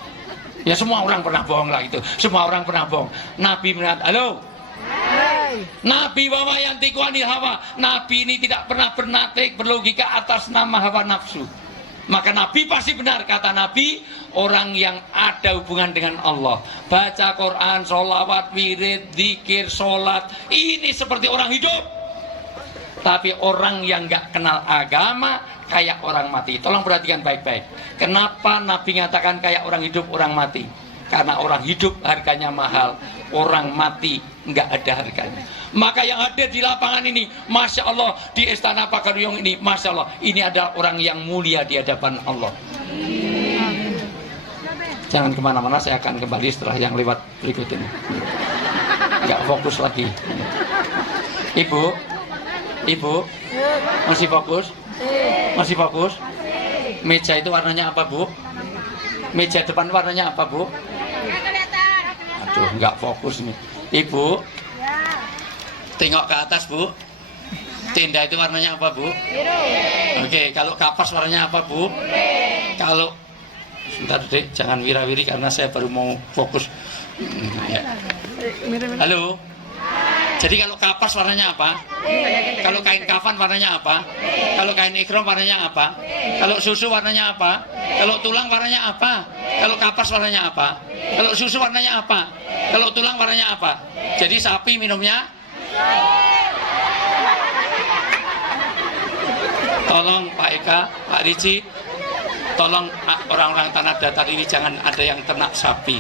Ya semua orang pernah bohong lah itu. Semua orang pernah bohong. Nabi melihat, halo. Nabi wama yantiqu anil hawa. Nabi ini tidak pernah bernatik berlogika atas nama hawa nafsu. Maka Nabi pasti benar. Kata Nabi, orang yang ada hubungan dengan Allah, baca Quran, sholawat, wirid, zikir, sholat, ini seperti orang hidup. Tapi orang yang nggak kenal agama kayak orang mati. Tolong perhatikan baik-baik. Kenapa Nabi mengatakan kayak orang hidup, orang mati? Karena orang hidup harganya mahal, orang mati nggak ada harganya. Maka yang ada di lapangan ini, Masya Allah, di Istana Pagaruyung ini, Masya Allah, ini adalah orang yang mulia di hadapan Allah. Jangan kemana-mana, saya akan kembali setelah yang lewat berikut ini. Nggak fokus lagi. Ibu, masih fokus? Masih fokus? Meja itu warnanya apa, Bu? Meja depan warnanya apa, Bu? Aduh, nggak fokus nih. Ibu, tengok ke atas, Bu. Tenda itu warnanya apa, Bu? Oke, kalau kapas warnanya apa, Bu? Kalau sebentar, Dek, jangan wira-wiri karena saya baru mau fokus. Ya. Halo. Jadi kalau kapas warnanya apa? Kalau kain kafan warnanya apa? Kalau kain ikram warnanya apa? Kalau susu warnanya apa? Kalau tulang warnanya apa? Kalau kapas warnanya apa? Kalau susu warnanya apa? Kalau tulang warnanya apa? Jadi sapi minumnya? Tolong Pak Eka, Pak Ricci, tolong orang-orang tanah datar ini jangan ada yang ternak sapi.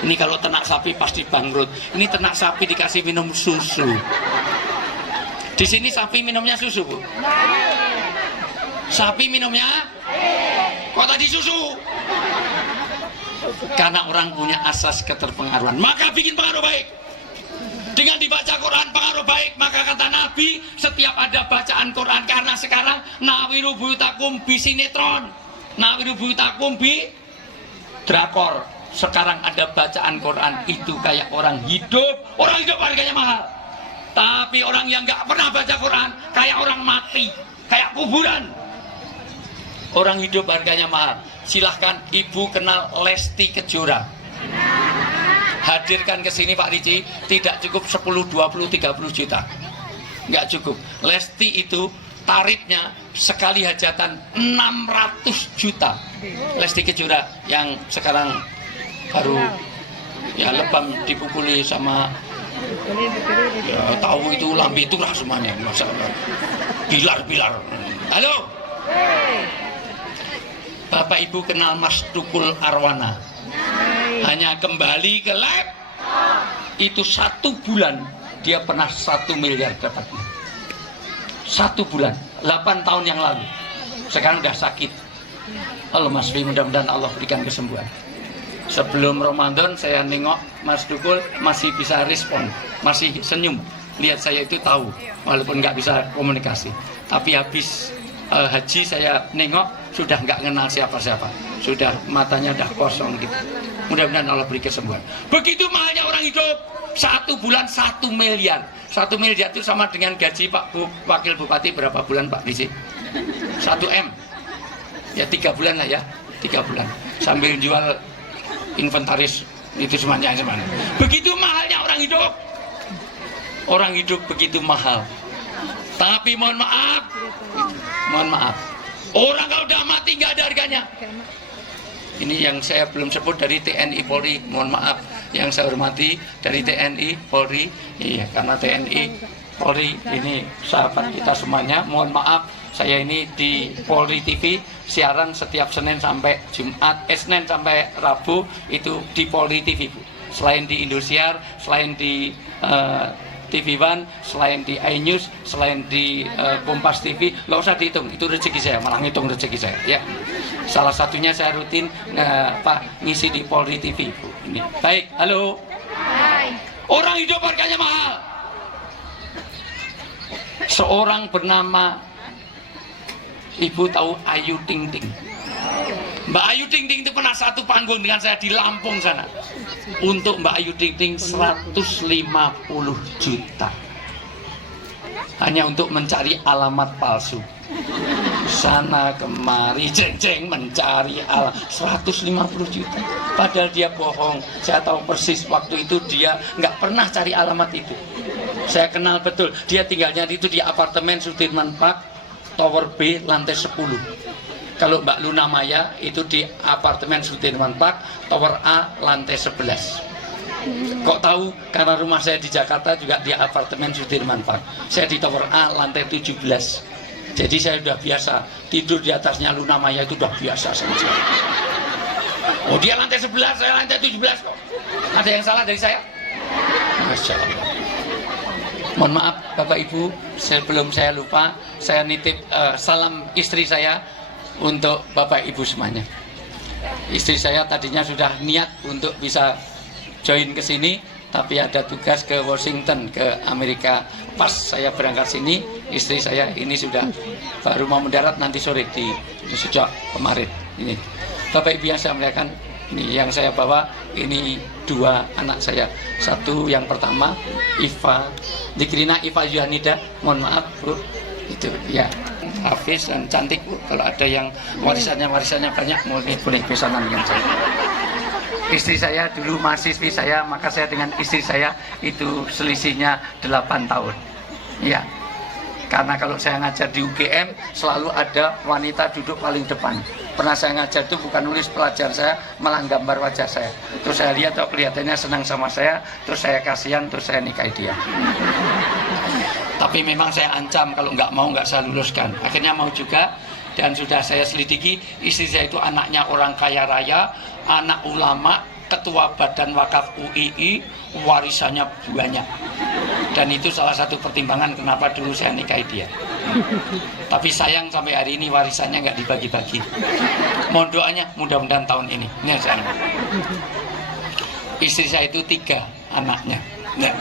Ini kalau ternak sapi pasti bangkrut. Ini ternak sapi dikasih minum susu. Di sini sapi minumnya susu, Bu. Sapi minumnya? Kok tadi susu? Karena orang punya asas keterpengaruhan. Maka bikin pengaruh baik. Dengan dibaca Quran pengaruh baik. Maka kata Nabi, setiap ada bacaan Quran. Karena sekarang nawiru buyutakum bi sinetron, nawiru buyutakum bi drakor. Sekarang ada bacaan Quran itu kayak orang hidup. Orang hidup harganya mahal. Tapi orang yang nggak pernah baca Quran kayak orang mati, kayak kuburan. Orang hidup harganya mahal. Silahkan Ibu kenal Lesti Kejora, hadirkan ke sini Pak Ricci. Tidak cukup 10, 20, 30 juta. Nggak cukup. Lesti itu tarifnya sekali hajatan 600 juta. Lesti Kejora yang sekarang baru ya lebam dipukuli sama ya, tahu itu lambe itu lah semuanya, masalah pilar-pilar. Halo, Bapak Ibu kenal Mas Tukul Arwana? Hanya kembali ke lab itu 1 bulan dia pernah 1 miliar dapatnya. 1 bulan, 8 tahun yang lalu. Sekarang udah sakit. Allah Mas Fi, mudah-mudahan Allah berikan kesembuhan. Sebelum Ramadan saya nengok Mas Dukul masih bisa respon, masih senyum. Lihat saya itu tahu, walaupun nggak bisa komunikasi. Tapi habis haji saya nengok sudah nggak kenal siapa-siapa, sudah matanya udah kosong gitu. Mudah-mudahan Allah beri kesembuhan. Begitu mahalnya orang hidup, 1 bulan 1 miliar. 1 miliar itu sama dengan gaji Pak Wakil Bupati berapa bulan Pak Disi? 1 M. Ya 3 bulan lah ya, 3 bulan. Sambil jual inventaris itu semuanya. Begitu mahalnya orang hidup. Orang hidup begitu mahal. Tapi mohon maaf, orang kalau udah mati nggak ada harganya. Ini yang saya belum sebut dari TNI Polri, mohon maaf yang saya hormati dari TNI Polri. Iya, karena TNI Polri ini sahabat kita semuanya. Mohon maaf, saya ini di Polri TV siaran setiap Senin sampai Jumat, Senin sampai Rabu itu di Polri TV, Bu. Selain di Indosiar, selain di TV One, selain di iNews, selain di Kompas TV, nggak usah dihitung, itu rezeki saya, malah ngitung rezeki saya. Ya, salah satunya saya rutin ngisi di Polri TV, Bu. Ini. Baik, halo. Hai. Orang hidup harganya mahal. Seorang bernama, Ibu tahu Ayu Ting Ting? Mbak Ayu Ting Ting itu pernah satu panggung dengan saya di Lampung sana. Untuk Mbak Ayu Ting Ting 150 juta. Hanya untuk mencari alamat palsu. Sana kemari jeng-jeng mencari alamat 150 juta. Padahal dia bohong. Saya tahu persis waktu itu dia nggak pernah cari alamat itu. Saya kenal betul. Dia tinggalnya itu di apartemen Sudirman Park, Tower B, lantai 10. Kalau Mbak Luna Maya itu di apartemen Sudirman Park, Tower A, lantai 11. Kok tahu? Karena rumah saya di Jakarta juga di apartemen Sudirman Park. Saya di Tower A, lantai 17. Jadi saya sudah biasa tidur di atasnya Luna Maya, itu sudah biasa saja. Oh, dia lantai 11, saya lantai 17 kok. Ada yang salah dari saya? Masya Allah. Mohon maaf Bapak Ibu, sebelum saya lupa, saya nitip salam istri saya untuk Bapak Ibu semuanya. Istri saya tadinya sudah niat untuk bisa join ke sini, tapi ada tugas ke Washington, ke Amerika. Pas saya berangkat sini, istri saya ini sudah baru mau mendarat nanti sore di sejak kemarin. Ini Bapak Ibu yang saya muliakan, ini yang saya bawa, ini 2 anak saya. Satu yang pertama Iva, dikirina Iva Yuhanida, mohon maaf Bu, itu ya Hafiz dan cantik Bu. Kalau ada yang warisannya banyak, boleh pesanan dengan saya. Istri saya dulu mahasiswi saya, maka saya dengan istri saya itu selisihnya 8 tahun. Ya, karena kalau saya ngajar di UGM selalu ada wanita duduk paling depan. Pernah saya ngajar itu bukan nulis pelajar saya, malah gambar wajah saya. Terus saya lihat, kelihatannya senang sama saya, terus saya kasihan, terus saya nikahi dia. Tapi memang saya ancam kalau nggak saya luluskan. Akhirnya mau juga, dan sudah saya selidiki, istri saya itu anaknya orang kaya raya, anak ulama, ketua Badan Wakaf UII, warisannya banyak. Dan itu salah satu pertimbangan kenapa dulu saya nikahi dia. Tapi sayang sampai hari ini warisannya nggak dibagi-bagi. Mohon doanya mudah-mudahan tahun ini. Ini saya. Istri saya itu 3 anaknya. Nah,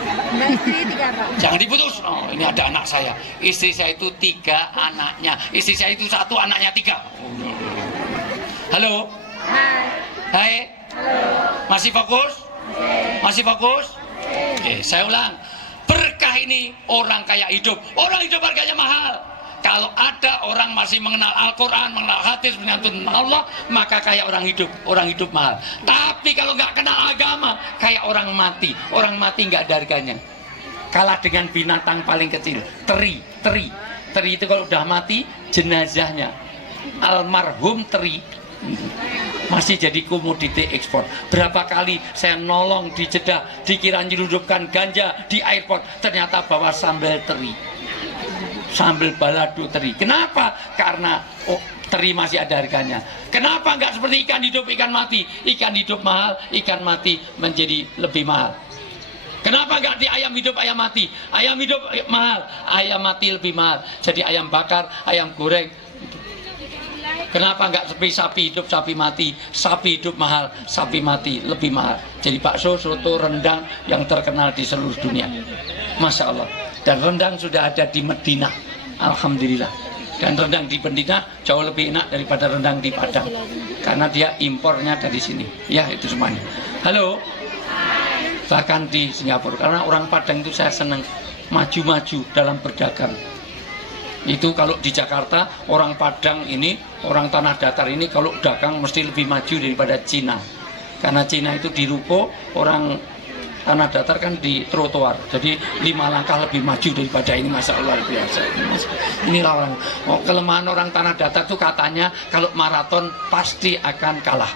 jangan diputus. Oh, ini ada anak saya. Istri saya itu 3 anaknya. Istri saya itu 1 anaknya 3. Halo. Hai. Masih fokus? Masih fokus? Oke, saya ulang. Berkah ini orang kaya hidup. Orang hidup harganya mahal. Kalau ada orang masih mengenal Al-Quran, mengenal hadis, mengenal Allah, maka kayak orang hidup mahal. Tapi kalau nggak kenal agama, kayak orang mati. Orang mati nggak ada harganya. Kalah dengan binatang paling kecil, teri. Teri itu kalau udah mati, jenazahnya almarhum teri masih jadi komoditi ekspor. Berapa kali saya nolong di Jeddah, dikira nyelundupkan ganja di airport, ternyata bawa sambal teri, sambal balado teri. Kenapa? Karena teri masih ada harganya. Kenapa nggak seperti ikan hidup, ikan mati? Ikan hidup mahal, ikan mati menjadi lebih mahal. Kenapa nggak di ayam hidup, ayam mati? Ayam hidup mahal, ayam mati lebih mahal. Jadi ayam bakar, ayam goreng. Kenapa nggak seperti sapi hidup, sapi mati? Sapi hidup mahal, sapi mati lebih mahal. Jadi bakso, soto, rendang yang terkenal di seluruh dunia. Masya Allah. Dan rendang sudah ada di Medina. Alhamdulillah. Dan rendang di Medina jauh lebih enak daripada rendang di Padang. Karena dia impornya dari sini. Ya, itu semuanya. Halo. Bahkan di Singapura, karena orang Padang itu saya senang maju-maju dalam berdagang. Itu kalau di Jakarta, orang Padang ini, orang tanah datar ini kalau dagang mesti lebih maju daripada Cina. Karena Cina itu di ruko, orang tanah datar kan di trotoar. Jadi 5 langkah lebih maju daripada ini, Masya Allah, luar biasa. Inilah orang, kelemahan orang tanah datar itu katanya kalau maraton pasti akan kalah.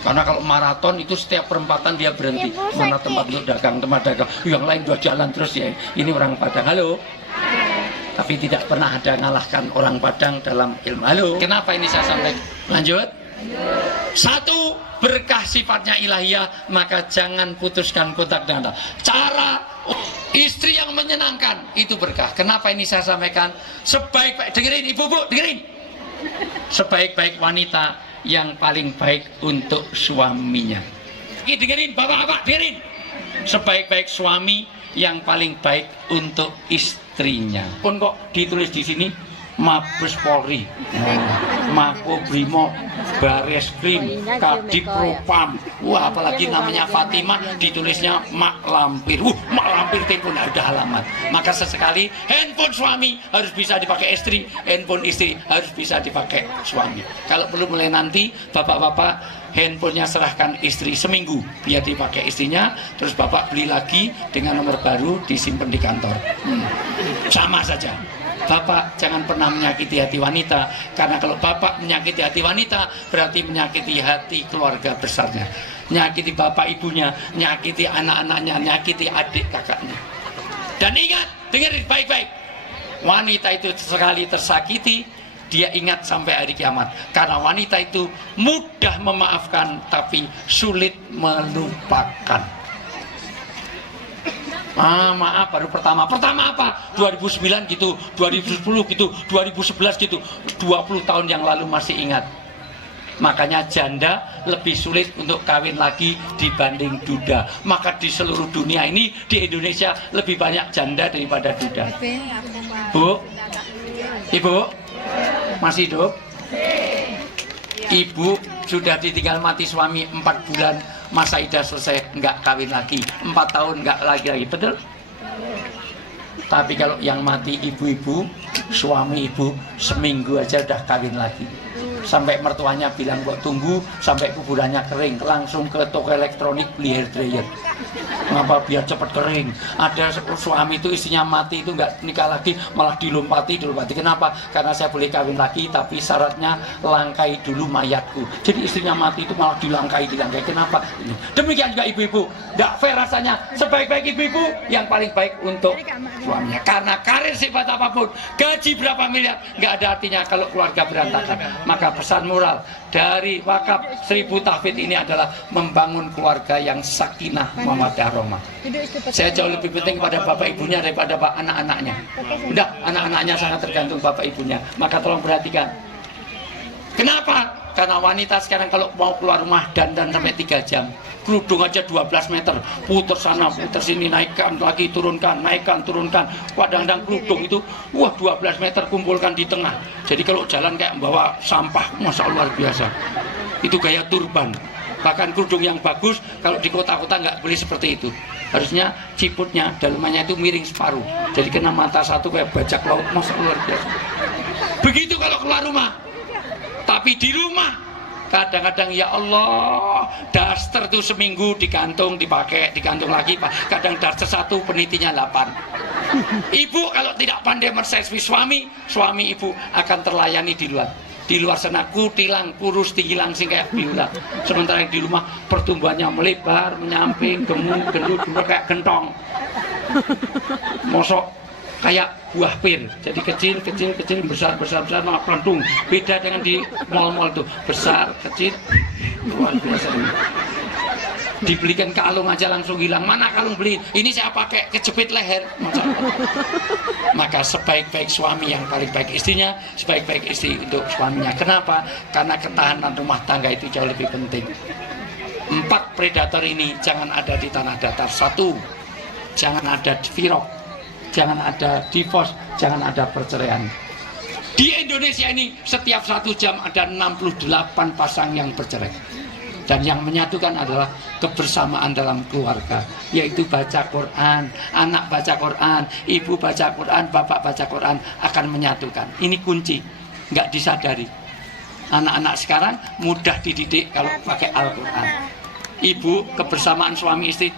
Karena kalau maraton itu setiap perempatan dia berhenti. Mana tempat untuk dagang, tempat dagang. Yang lain dua jalan terus ya. Ini orang Padang. Halo. Tapi tidak pernah ada ngalahkan orang Padang dalam ilmu. Halo. Kenapa ini saya sampaikan? Lanjut. Satu, berkah sifatnya ilahiyah, maka jangan putuskan kontak dengan Allah. Cara istri yang menyenangkan itu berkah. Kenapa ini saya sampaikan? Sebaik-baik, dengerin ibu-ibu, dengerin. Sebaik-baik wanita yang paling baik untuk suaminya. Ini dengerin bapak-bapak, dengerin. Sebaik-baik suami yang paling baik untuk istrinya. Pun kok ditulis di sini Mabes Polri, Makobrimob, Bareskrim, Kadif Propam. Wah, apalagi namanya Fatimah ditulisnya Mak Lampir. Mak Lampir itu pun ada alamat. Maka sesekali handphone suami harus bisa dipakai istri, handphone istri harus bisa dipakai suami. Kalau perlu mulai nanti bapak-bapak handphonenya serahkan istri seminggu biar dipakai istrinya, terus bapak beli lagi dengan nomor baru disimpan di kantor. Sama saja. Bapak jangan pernah menyakiti hati wanita, karena kalau bapak menyakiti hati wanita berarti menyakiti hati keluarga besarnya, menyakiti bapak ibunya, menyakiti anak-anaknya, menyakiti adik kakaknya. Dan ingat, dengerin baik-baik, wanita itu sekali tersakiti dia ingat sampai hari kiamat, karena wanita itu mudah memaafkan tapi sulit melupakan. Maaf baru pertama apa? 2009 gitu, 2010 gitu, 2011 gitu, 20 tahun yang lalu masih ingat. Makanya janda lebih sulit untuk kawin lagi dibanding duda. Maka di seluruh dunia ini, di Indonesia lebih banyak janda daripada duda. Bu, ibu masih hidup? Ibu sudah ditinggal mati suami 4 bulan, masa idah selesai, nggak kawin lagi. 4 tahun nggak lagi, betul? Tapi kalau yang mati ibu-ibu, suami ibu seminggu aja udah kawin lagi. Sampai mertuanya bilang kok tunggu sampai kuburannya kering, langsung ke toko elektronik beli hair dryer. Kenapa? Biar cepat kering. Ada suami itu istrinya mati itu nggak nikah lagi, malah dilompati. Kenapa? Karena saya boleh kawin lagi, tapi syaratnya langkai dulu mayatku. Jadi istrinya mati itu malah dilangkai. Kenapa? Demikian juga ibu-ibu. Nggak fair rasanya. Sebaik-baik ibu-ibu yang paling baik untuk suaminya. Karena karir sifat apapun, gaji berapa miliar, nggak ada artinya kalau keluarga berantakan. Maka pesan moral dari wakaf 1000 tahfidz ini adalah membangun keluarga yang sakinah mawaddah rahmah. Saya jauh lebih penting kepada bapak ibunya daripada anak-anaknya. Udah, anak-anaknya sangat tergantung bapak ibunya. Maka tolong perhatikan. Kenapa? Karena wanita sekarang kalau mau keluar rumah dandan sampai 3 jam. Kerudung aja 12 meter, puter sana, puter sini, naikkan lagi, turunkan, naikkan, turunkan. Kadang-kadang kerudung itu, 12 meter kumpulkan di tengah. Jadi kalau jalan kayak membawa sampah, Masya Allah luar biasa. Itu gaya turban. Bahkan kerudung yang bagus, kalau di kota-kota nggak boleh seperti itu. Harusnya ciputnya, dalamannya itu miring separuh. Jadi kena mata satu kayak bajak laut, Masya Allah luar biasa. Begitu kalau keluar rumah. Tapi di rumah, kadang-kadang ya Allah, daster tuh seminggu digantung, dipakai, digantung lagi. Kadang daster 1 penitinya 8. Ibu kalau tidak pandai menservis suami ibu akan terlayani di luar. Di luar sana kutilang, kurus, tinggi langsing kayak biola. Sementara yang di rumah pertumbuhannya melebar, menyamping, gemuk, gendut, juga kayak gentong. Mosok kayak buah pir, jadi kecil, besar, malah pelentung. Beda dengan di mal-mal tuh, besar, kecil, luar biasa. Dibelikan kalung aja langsung hilang. Mana kalung beli? Ini saya pakai kejepit leher. Maka sebaik-baik suami yang paling baik istrinya, sebaik-baik istri untuk suaminya. Kenapa? Karena ketahanan rumah tangga itu jauh lebih penting. 4 predator ini jangan ada di tanah datar. 1, jangan ada virok, jangan ada divorce, jangan ada perceraian. Di Indonesia ini setiap 1 jam ada 68 pasang yang bercerai. Dan yang menyatukan adalah kebersamaan dalam keluarga, yaitu baca Quran. Anak baca Quran, ibu baca Quran, bapak baca Quran, akan menyatukan. Ini kunci, nggak disadari. Anak-anak sekarang mudah dididik kalau pakai Al-Quran. Ibu, kebersamaan suami istri,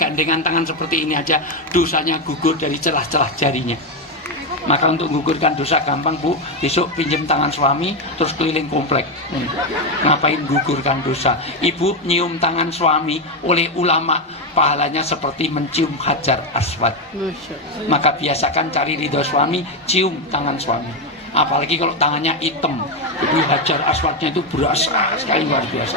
gandengan tangan seperti ini aja, dosanya gugur dari celah-celah jarinya. Maka untuk menggugurkan dosa gampang, Bu. Besok pinjam tangan suami terus keliling komplek. Ngapain gugurkan dosa? Ibu nyium tangan suami, oleh ulama pahalanya seperti mencium hajar aswad. Maka biasakan cari ridho suami, cium tangan suami. Apalagi kalau tangannya hitam, itu hajar aswadnya itu berasa sekali, luar biasa.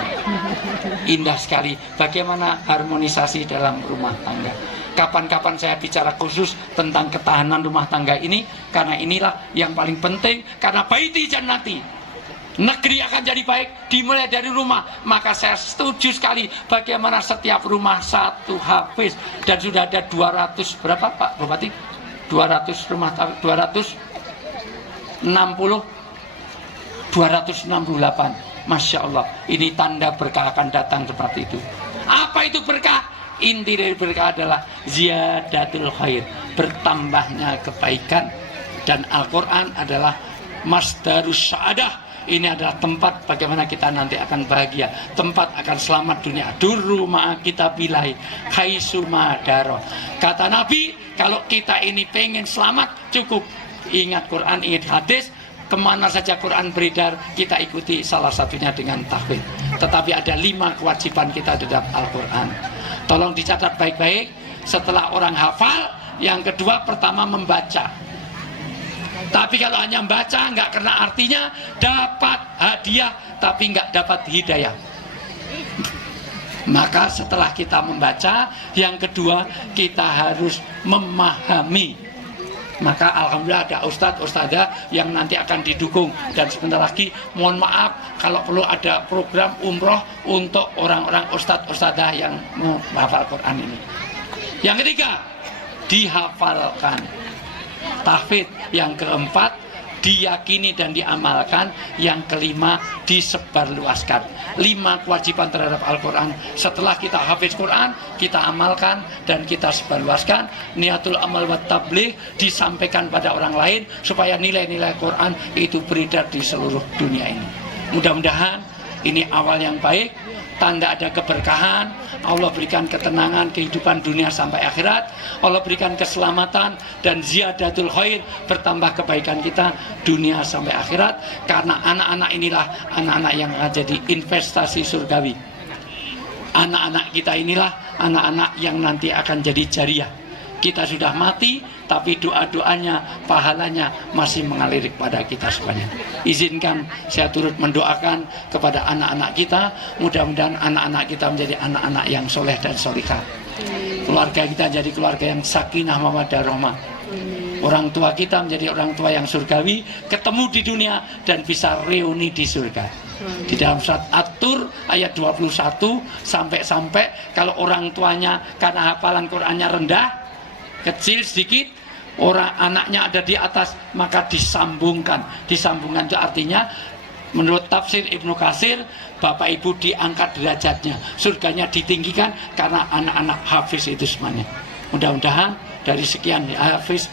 Indah sekali. Bagaimana harmonisasi dalam rumah tangga? Kapan-kapan saya bicara khusus tentang ketahanan rumah tangga ini, karena inilah yang paling penting. Karena baiti jannati, negeri akan jadi baik dimulai dari rumah. Maka saya setuju sekali bagaimana setiap rumah 1 hafiz. Dan sudah ada 200 berapa Pak Bupati? 200 rumah, 268. Masya Allah, ini tanda berkah akan datang seperti itu. Apa itu berkah? Inti dari berkah adalah ziyadatul khair, bertambahnya kebaikan. Dan Al-Quran adalah masdarus sa'adah. Ini adalah tempat bagaimana kita nanti akan bahagia, tempat akan selamat dunia. Duru ma'a kita bilahi khaisu ma'adaro. Kata Nabi, kalau kita ini pengen selamat, cukup ingat Quran, ingat hadis. Kemana saja Quran beredar, kita ikuti, salah satunya dengan tahfidz. Tetapi ada 5 kewajiban kita terhadap Al-Quran. Tolong dicatat baik-baik. Setelah orang hafal, yang kedua pertama membaca. Tapi kalau hanya membaca nggak kena artinya, dapat hadiah tapi nggak dapat hidayah. Maka setelah kita membaca, yang kedua kita harus memahami. Maka alhamdulillah ada ustadz ustadzah yang nanti akan didukung. Dan sebentar lagi mohon maaf kalau perlu ada program umroh untuk orang-orang ustadz ustadzah yang menghafal Quran ini. Yang ketiga, dihafalkan. Tahfidz. Yang keempat, diyakini dan diamalkan. Yang kelima, disebarluaskan. 5 kewajiban terhadap Al-Quran. Setelah kita hafiz Quran, kita amalkan dan kita sebarluaskan. Niatul amal wa tabligh, disampaikan pada orang lain supaya nilai-nilai Quran itu beredar di seluruh dunia ini. Mudah-mudahan ini awal yang baik, tanda ada keberkahan. Allah berikan ketenangan kehidupan dunia sampai akhirat. Allah berikan keselamatan dan ziyadatul khair, bertambah kebaikan kita dunia sampai akhirat. Karena anak-anak inilah anak-anak yang akan jadi investasi surgawi. Anak-anak kita inilah anak-anak yang nanti akan jadi jariah. Kita sudah mati, tapi doa-doanya, pahalanya masih mengalir kepada kita semuanya. Izinkan saya turut mendoakan kepada anak-anak kita. Mudah-mudahan anak-anak kita menjadi anak-anak yang soleh dan solihah. Keluarga kita jadi keluarga yang sakinah mawaddah rahmah. Orang tua kita menjadi orang tua yang surgawi, ketemu di dunia dan bisa reuni di surga. Di dalam surat At-Tur ayat 21, sampai kalau orang tuanya karena hafalan Qur'annya rendah, kecil sedikit, orang anaknya ada di atas, maka disambungkan. Disambungkan itu artinya menurut tafsir Ibnu Katsir, bapak ibu diangkat derajatnya, surganya ditinggikan karena anak-anak hafiz itu semuanya. Mudah-mudahan dari sekian hafiz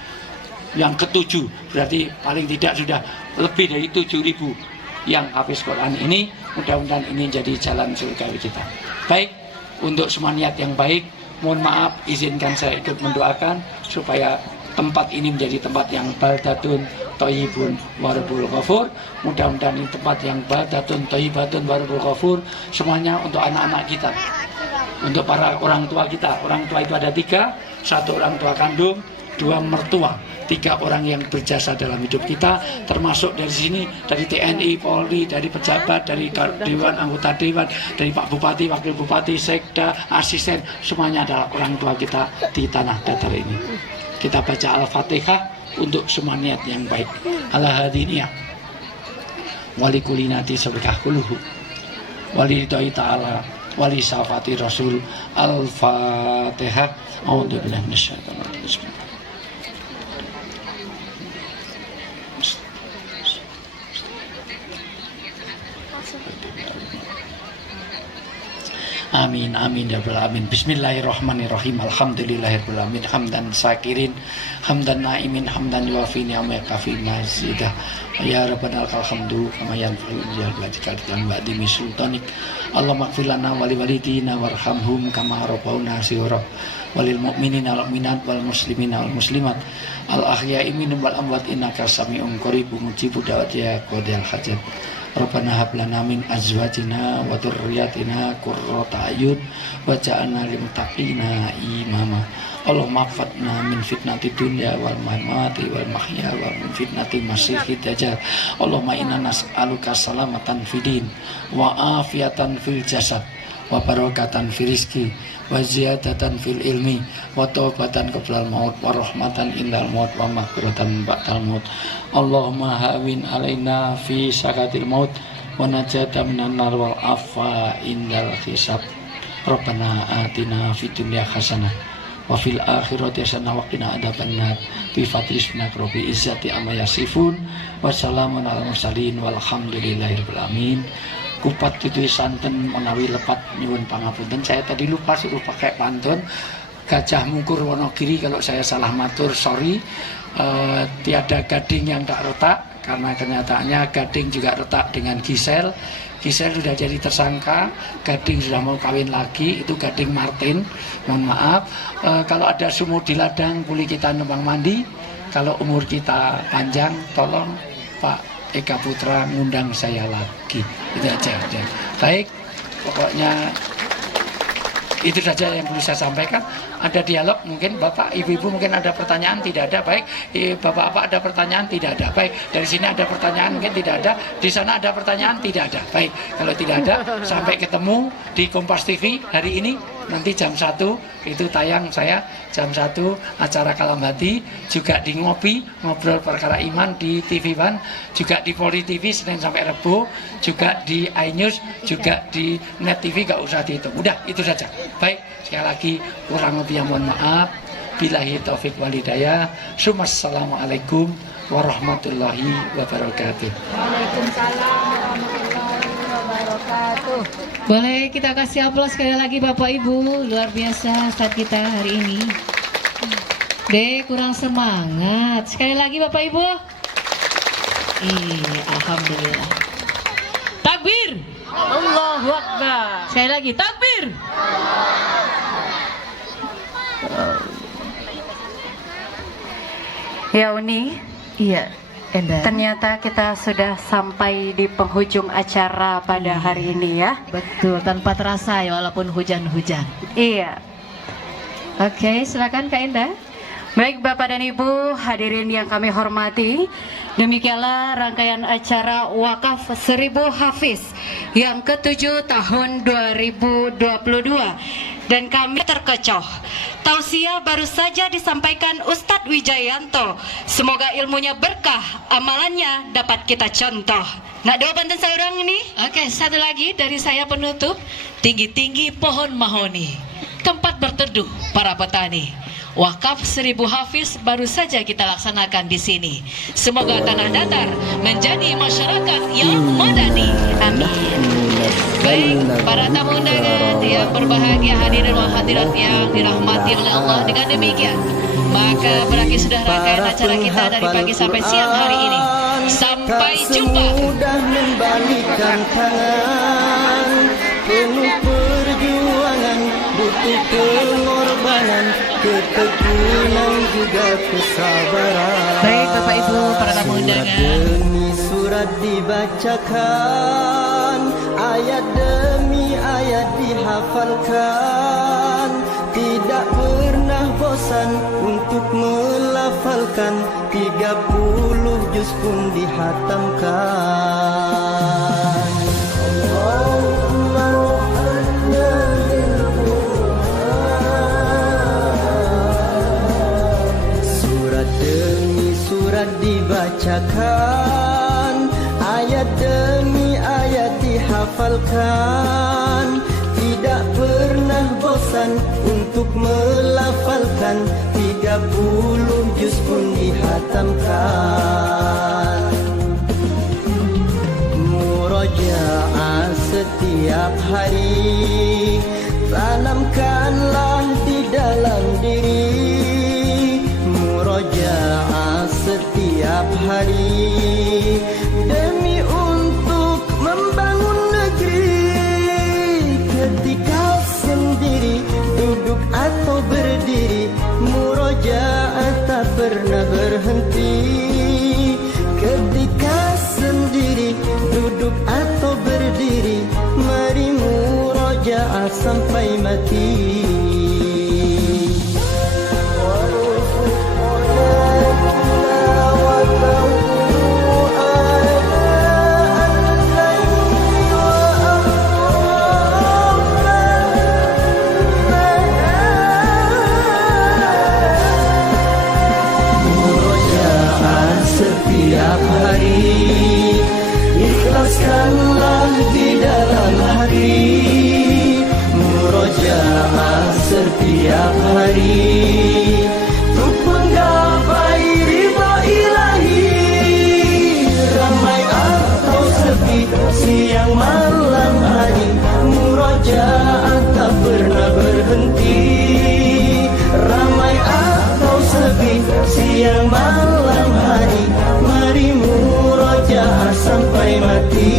yang ke-7, berarti paling tidak sudah lebih dari 7.000 yang hafiz Quran ini. Mudah-mudahan ini jadi jalan surgawi kita. Baik, untuk semua niat yang baik, mohon maaf, izinkan saya ikut mendoakan supaya tempat ini menjadi tempat yang baldatun thayyibun warabul ghafur. Mudah-mudahan ini tempat yang baldatun thayyibatun warabul ghafur. Semuanya untuk anak-anak kita, untuk para orang tua kita. Orang tua itu ada 3, 1 orang tua kandung, kedua mertua, 3 orang yang berjasa dalam hidup kita, termasuk dari sini, dari TNI, Polri, dari pejabat, dari Dewan, anggota Dewan, dari Pak Bupati, Wakil Bupati, Sekda, asisten, semuanya adalah orang tua kita di tanah datar ini. Kita baca Al-Fatihah untuk semua niat yang baik. Ala hadiniyah wali kulinati sedekah kuluhu wali ridhoi ta'ala wali syafati rasul. Al-Fatihah. A'udzubillahi minasyaitonir rajim. Amin amin ya rabbal alamin. Bismillahirrahmanirrahim. Alhamdulillahirabbil alamin. Hamdan syakirin, hamdan naimin, hamdan yuafi ni'amah kafi mazidah. Ya rabbana lakal hamdu kama yanfa'u ya bajikal dan ba'di sultanik. Allahumma ighfir lana wa li walidina warhamhum kama rabbauna shighra. Walil mu'minina wal mu'minat wal muslimina wal muslimat al ahya'i minhum wal amwat innaka sami'un qaribun mujibud da'wati ya qadil hajat. Rabbana hab lana min azwajina wa dzurriyyatina qurrata a'yun waj'alna lil muttaqina imama. Allahumma qfatna min fitnati dunya wal mamati wal mahya wa min fitnati masiihid dajjal. Allahumma inna nas'aluka salamatan fid din wa afiatan fil jasad wa barakatan fil rizqi wa ziyadatan fil ilmi wa taubatan qablal maut wa rahmatan indal maut wa maghfiratan ba'dal maut. Allahumma hawin alaina fi sakatil maut wa najata minan nar wal afa indal hisab. Rabbana atina fid dunya hasanah wa fil akhirati hasanah wa qina adzabannar. Bi fadlisna rabbi izzati amma yasifun wa salamun alal mursalin walhamdulillahirabbil alamin. Kupat itu santen menawi lepat nyuwun pangapunten. Saya tadi lupa suruh pakai pantun Gajah Mungkur Wonogiri, kalau saya salah matur sorry. Tiada gading yang tak retak, karena kenyataannya gading juga retak dengan Gisel. Gisel sudah jadi tersangka, gading sudah mau kawin lagi, itu gading Martin. Mohon maaf, kalau ada sumur di ladang kuli kita numpang mandi. Kalau umur kita panjang, tolong Pak Eka Putra ngundang saya lagi. Itu aja. Baik, pokoknya itu saja yang perlu saya sampaikan. Ada dialog mungkin Bapak Ibu-ibu mungkin ada pertanyaan, tidak ada. Baik, Bapak-bapak ada pertanyaan, tidak ada. Baik, dari sini ada pertanyaan mungkin tidak ada. Di sana ada pertanyaan, tidak ada. Baik, kalau tidak ada sampai ketemu di Kompas TV hari ini. Nanti jam 1 itu tayang saya jam 1 acara Kalam Hati, juga di Ngopi Ngobrol Perkara Iman di TV One, juga di Polri TV Senin sampai Rebo, juga di iNews, juga di Net TV, gak usah dihitung. Udah itu saja. Baik, sekali lagi kurang lebih mohon maaf. Billahi taufik walhidayah. Assalamualaikum warahmatullahi wabarakatuh. Waalaikumsalam warahmatullahi wabarakatuh. Boleh kita kasih aplaus sekali lagi Bapak Ibu, luar biasa saat kita hari ini. Kurang semangat. Sekali lagi Bapak Ibu. Alhamdulillah. Takbir. Allahu Akbar. Sekali lagi takbir. Ya Uni, iya. Ternyata kita sudah sampai di penghujung acara pada hari ini ya. Betul, tanpa terasa ya walaupun hujan-hujan. Iya. Oke, silakan Kak Indah. Baik Bapak dan Ibu hadirin yang kami hormati, demikianlah rangkaian acara Wakaf 1000 Hafiz yang ke-7 tahun 2022. Dan kami terkecoh. Tausiah baru saja disampaikan Ustadz Wijayanto. Semoga ilmunya berkah, amalannya dapat kita contoh. Nak doa banten seorang ini? Oke, satu lagi dari saya penutup. Tinggi-tinggi pohon mahoni, tempat berteduh para petani. Wakaf 1000 Hafiz baru saja kita laksanakan di sini. Semoga tanah datar menjadi masyarakat yang madani. Amin. Baik, para tamu undangan yang berbahagia, hadirin wal hadirat yang dirahmati oleh Allah. Dengan demikian, maka berakhir sudah rangkaian acara kita dari pagi sampai siang hari ini. Sampai jumpa. Sudah membalikan tangan, penuh perjuangan, butuh pengorbanan, ketekunan juga kesabaran. Baik Bapak Ibu para tamu undangan, surat demi surat dibacakan, ayat demi ayat dihafalkan, tidak pernah bosan untuk melakukan melafalkan, 30 juz pun dihatamkan. Surat demi surat dibacakan, ayat demi ayat dihafalkan, tidak pernah bosan untuk melafalkan, 30 juz pun dihatamkan. Murojaah setiap hari, tanamkanlah di dalam diri. Murojaah setiap hari, demi untuk membangun negeri. Ketika sendiri, duduk atau berdiri, murojaah tak pernah berhenti. Ketika sendiri, duduk atau berdiri, mari murojaah sampai mati. Setiap hari, ikhlaskanlah di dalam hati. Murojaah setiap hari, untuk menggapai ridha ilahi. Ramai atau sepi, siang malam hari, murojaah tak pernah berhenti. Ramai atau sepi, siang malam hari, mari murojaah sampai mati.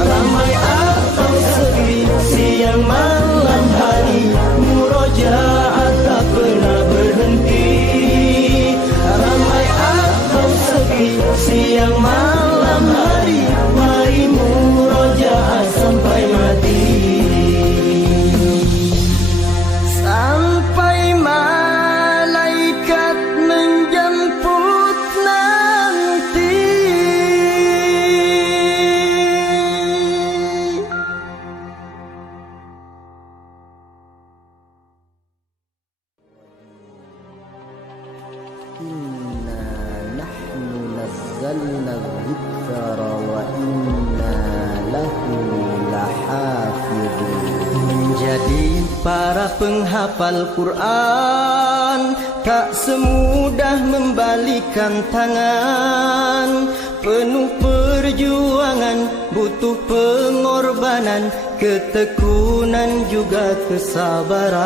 Ramai atau sepi, siang malam hari, murojaah tak pernah berhenti. Ramai atau sepi, siang malam hari, mari murojaah sampai mati. Sampai malaikat menjemput nanti. Inna nahnu nazzalna dzikra wa inna lahu lahafidun. Menjadi para penghafal Quran tak semudah membalikan tangan. Penuh perjuangan, butuh pengorbanan, ketekunan juga kesabaran.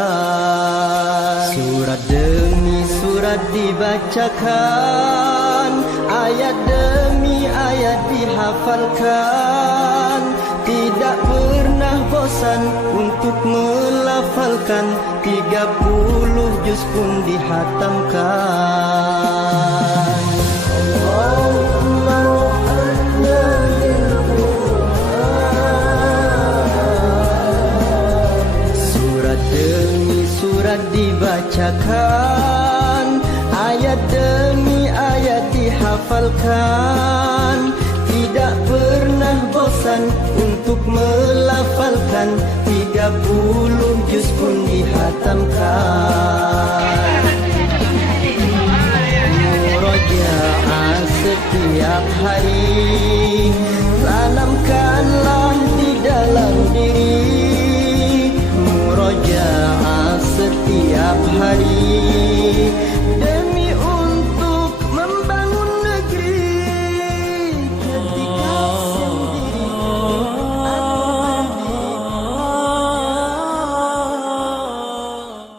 Surat demi surat dibacakan, ayat demi ayat dihafalkan, tidak pernah bosan untuk melafalkan, 30 juz pun dihatamkan. Surat demi surat dibacakan, ayat demi ayat dihafalkan, tidak pernah bosan untuk melafalkan, 30 juz pun dihatamkan.